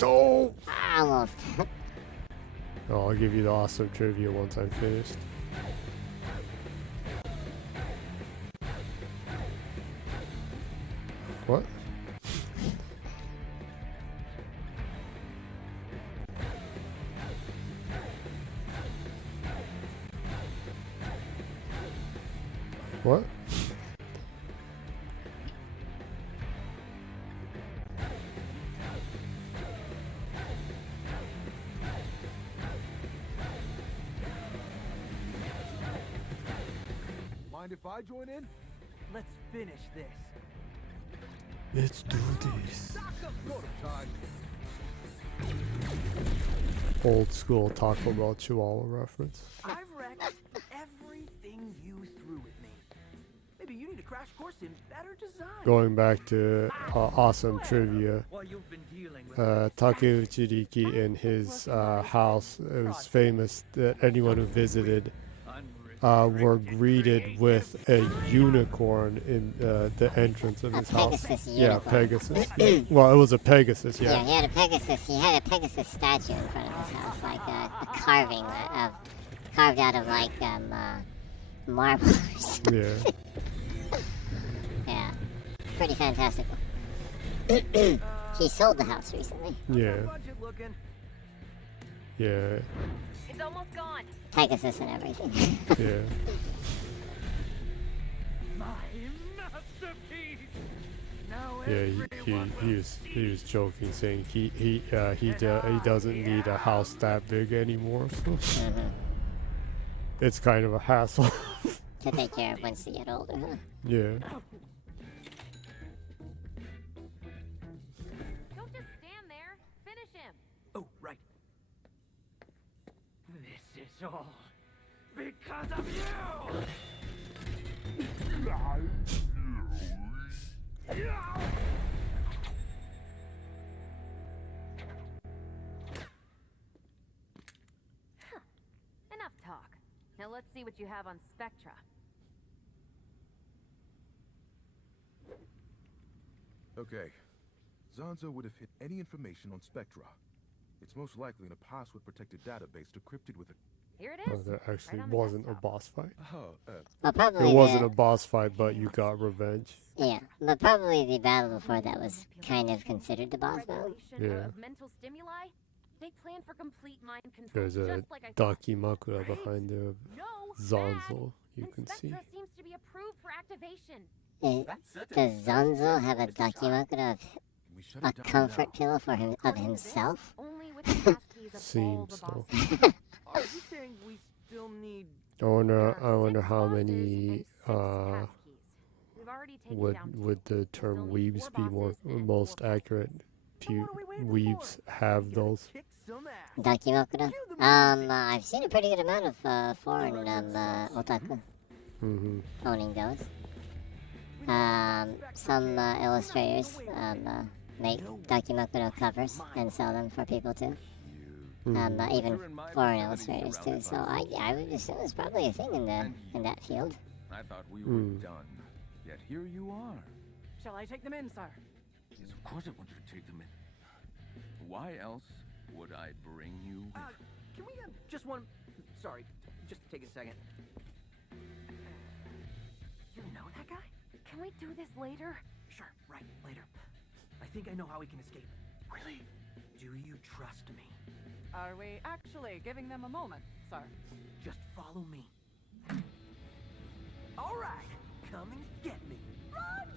Oh! Almost. Oh, I'll give you the awesome trivia once I'm finished. What? What? Mind if I join in? Let's finish this. Let's do this. Go to time. Old school Taco Bell Chihuahua reference. I've wrecked everything you threw at me. Maybe you need a crash course in better design. Going back to awesome trivia. Well, you've been dealing with Takeuchi Riki in his house, it was famous that anyone who visited were greeted with a unicorn in the entrance of his house. Pegasus Yeah, unicorn. Pegasus. Well, it was a Pegasus, Yeah, yeah. he had a Pegasus. He had a Pegasus statue in front of his house, like a carving of carved out of like marble or something. Yeah. Yeah, pretty fantastic. He sold the house recently. Yeah. budget looking. Yeah. It's almost gone. Pegasus and everything. Yeah. My masterpiece. Now Yeah, he was joking, saying he doesn't need a house that big anymore. So it's kind of a hassle. To take care of once you get older, huh? Yeah. Don't just stand there. Finish him. Oh, right. This is all because of you. Enough talk. Now let's see what you have on Spectra. Okay. Zanzo would have hit any information on Spectra. It's most likely in a password-protected database decrypted with a... Here it Oh, is. that actually right on the wasn't a desktop. boss fight. Oh, Well, probably It wasn't the, a boss fight, but you got revenge. Yeah, but probably the battle before that was kind of considered the boss battle. Regulation Yeah. of mental stimuli. They plan for complete mind control. There's a just like I thought. Dakimakura behind the No, Zanzo, you and can see. Spectra seems to be approved for activation. Does Zanzo have a document of we shut a it down comfort now? pillow for him of According to this, himself? Only with the passkeys of all Seems the so. bosses. Are you saying we still need... I wonder There are how 6 bosses many and 6 passkeys. We've already taken would down 2. would the term Still need weebs 4 be more bosses and most 4 bosses. accurate? Do you, What are we waiting weebs for? have We gotta those? kick some ass. Dakimakura? Cue the music. I've seen a pretty good amount of foreign otaku Mm-hmm. owning those. Some illustrators make Dakimakura covers and sell them for people too. Even foreign illustrators too. So I would assume it's probably a thing in that field. I thought we were done. Yet here you are. Shall I take them in, sir? Yes, of course I want you to take them in. Why else would I bring you? Can we just one... Sorry, just take a second. You know that guy? Can we do this later? Sure, right, later. I think I know how we can escape. Really? Do you trust me? Are we actually giving them a moment, sir? Just follow me. All right, come and get me. Run!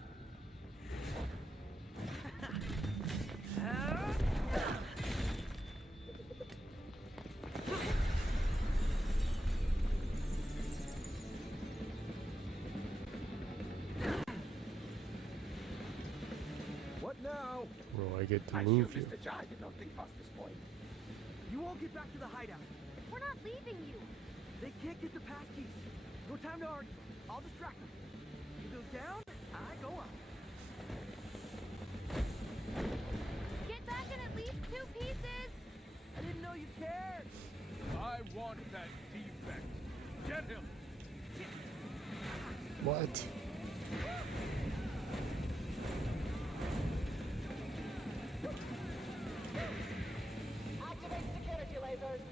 What now? Bro, I get to I'm move sure you. Mr. Jai did not think past this point. You won't get back to the hideout. We're not leaving you. They can't get the pass keys. No time to argue. I'll distract them. You go down, I go up. Get back in at least 2 pieces. I didn't know you cared. I want that defect. Get him! What? Activate security lasers.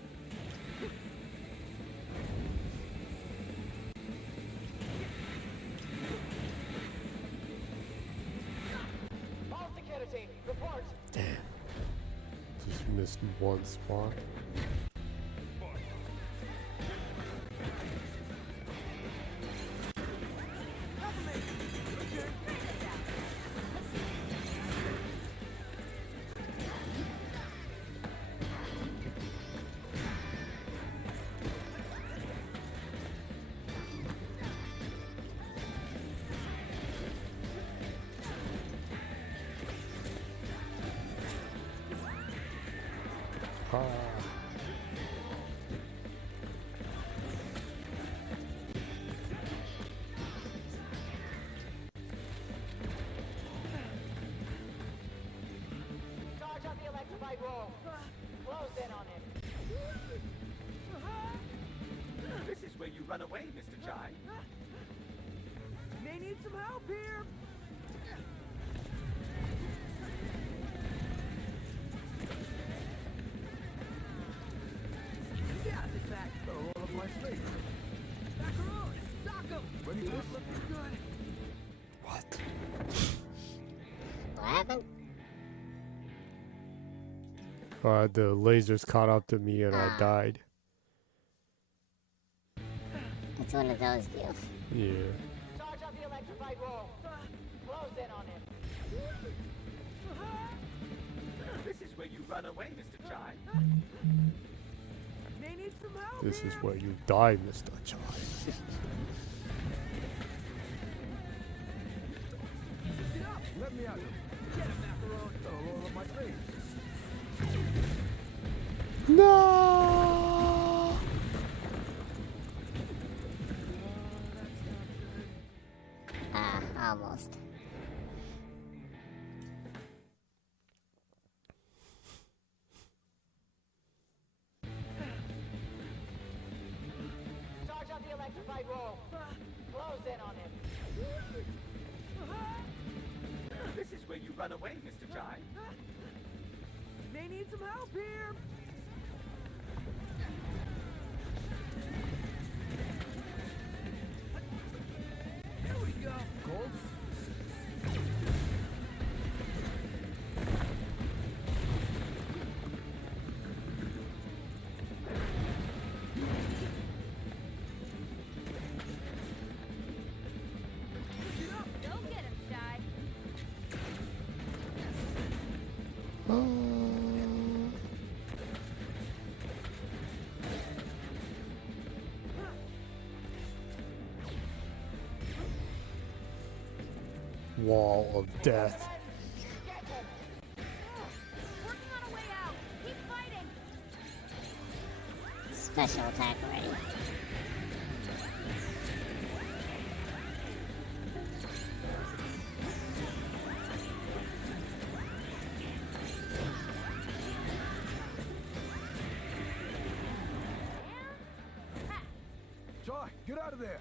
All security, report. Damn. Just missed one spot. Ah. Charge up the electrified roll. Close in on him. This is where you run away, Mr. Jai. May need some help here. Yeah, this back. Roll up my sleeve. Back road. Sock him. Ready for this? Looking good. What? What happened? The lasers caught up to me and I died. It's one of those deals. Yeah. Charge up the electrified roll. Close in on him. This is where you run away, Mr. Jai. May need some help This here. is where you die, Mr. Chai. Get up. Let me out. Get him, macaron. Roll up my sleeve. No! Almost. Charge up the electrified roll. Close in on him. This is where you run away, Mr. Jai. May need some help here. Here we go. Cold? Go get him, Shy. Wall of death. Working on a way out. Keep fighting. Special attack ready. Jai, get out of there!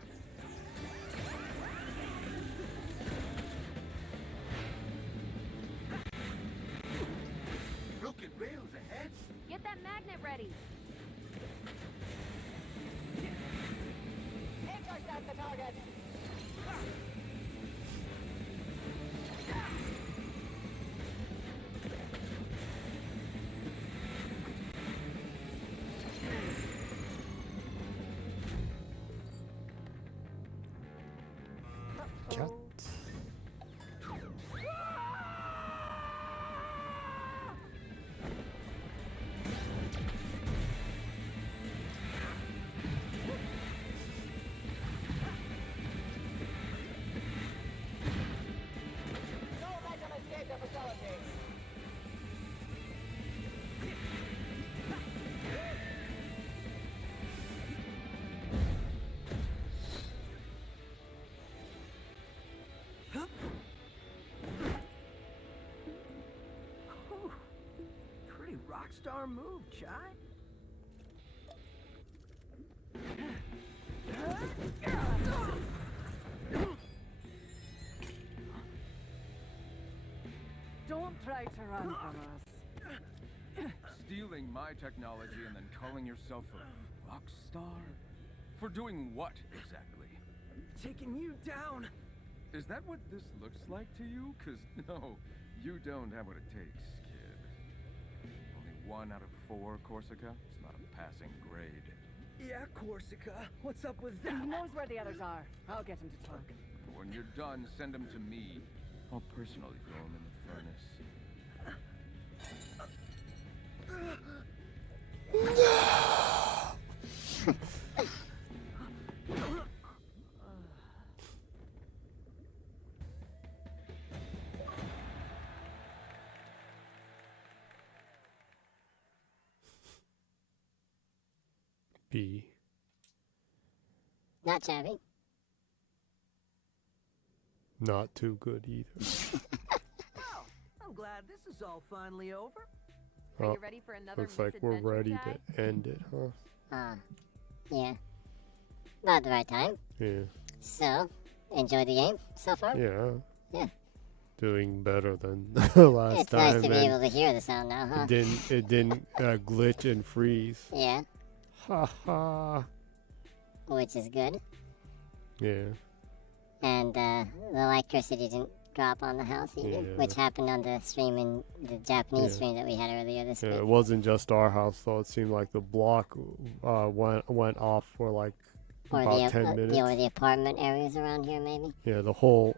Cat. Whew. Pretty rock star move, Chai. Don't try to run from us. Stealing my technology and then calling yourself a rock star? For doing what, exactly? Taking you down. Is that what this looks like to you? 'Cause no, you don't have what it takes, kid. Only 1 out of 4, Corsica? It's not a passing grade. Yeah, Corsica. What's up with He that? knows where the others are. I'll get him to talk. When you're done, send them to me. I'll personally throw them in the furnace. B. Not shabby. Not too good either. Oh, I'm glad this is all finally over. Are Oh, you ready for another looks like we're ready to end it, huh? Yeah. About the right time. Yeah. So, enjoy the game so far? Yeah. Yeah. Doing better than the last It's time. nice to be and able to hear the sound now, huh? It didn't glitch and freeze. Yeah. Ha ha. Which is good. Yeah. And the electricity didn't drop on the house either, Yeah. which happened on the stream in the Japanese Yeah. stream that we had earlier this Yeah, week. it wasn't just our house though. It seemed like the block went off for like Or about 10 minutes. or the apartment areas around here, maybe. Yeah, the whole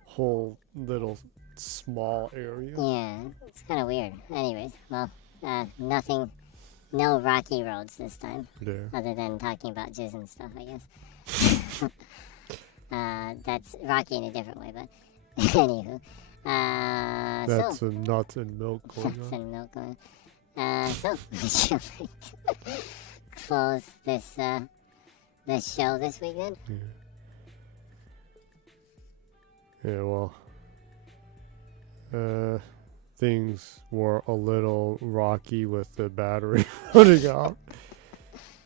little small area. Yeah, it's kind of weird. Anyways, well, nothing, no rocky roads this time. Yeah. Other than talking about jizz and stuff, I guess. That's rocky in a different way, but anywho. That's some nuts and milk going Nuts on. and milk going on. So, would you like to close this show this weekend? Yeah, well, things were a little rocky with the battery running out.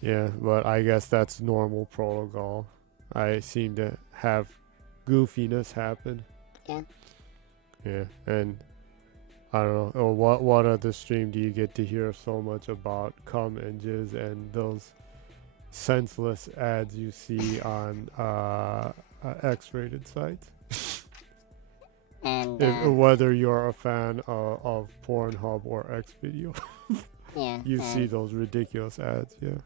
Yeah, but I guess that's normal protocol. I seem to have goofiness happen. Yeah. Yeah, and I don't know. What other stream do you get to hear so much about cum and jizz and those senseless ads you see on X-rated sites? And whether you're a fan of Pornhub or Xvideo, yeah, you see those ridiculous ads. Yeah.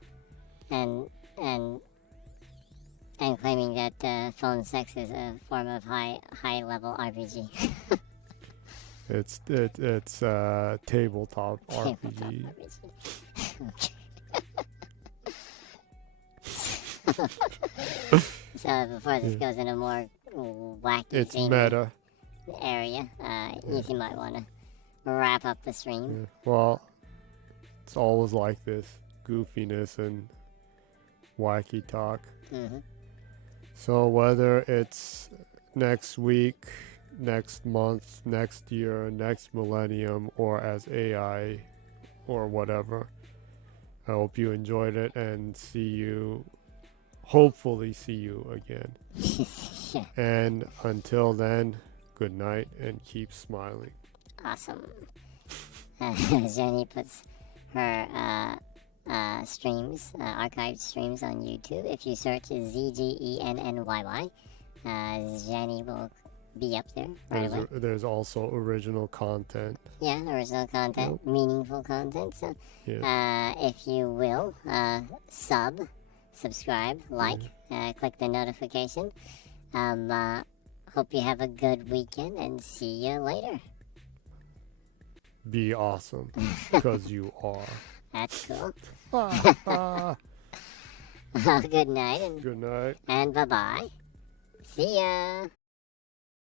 and claiming that phone sex is a form of high level RPG. It's tabletop RPG. So before this goes in a more wacky It's zany meta. area, you might want to wrap up the stream. Yeah. Well, it's always like this goofiness and wacky talk. Mhm. So whether it's next week, next month, next year, next millennium, or as AI or whatever, I hope you enjoyed it and hopefully see you again. And until then, good night and keep smiling. Awesome. Jenny puts her streams, archived streams on YouTube. If you search ZGENNYY, Jenny will be up there right away. There's also original content. Yeah, original content, meaningful content. So, Yeah. if you will, subscribe, like, click the notification. hope you have a good weekend and see you later. Be awesome, because you are. That's cool. Ah. Good night. Good night. And bye-bye. See ya.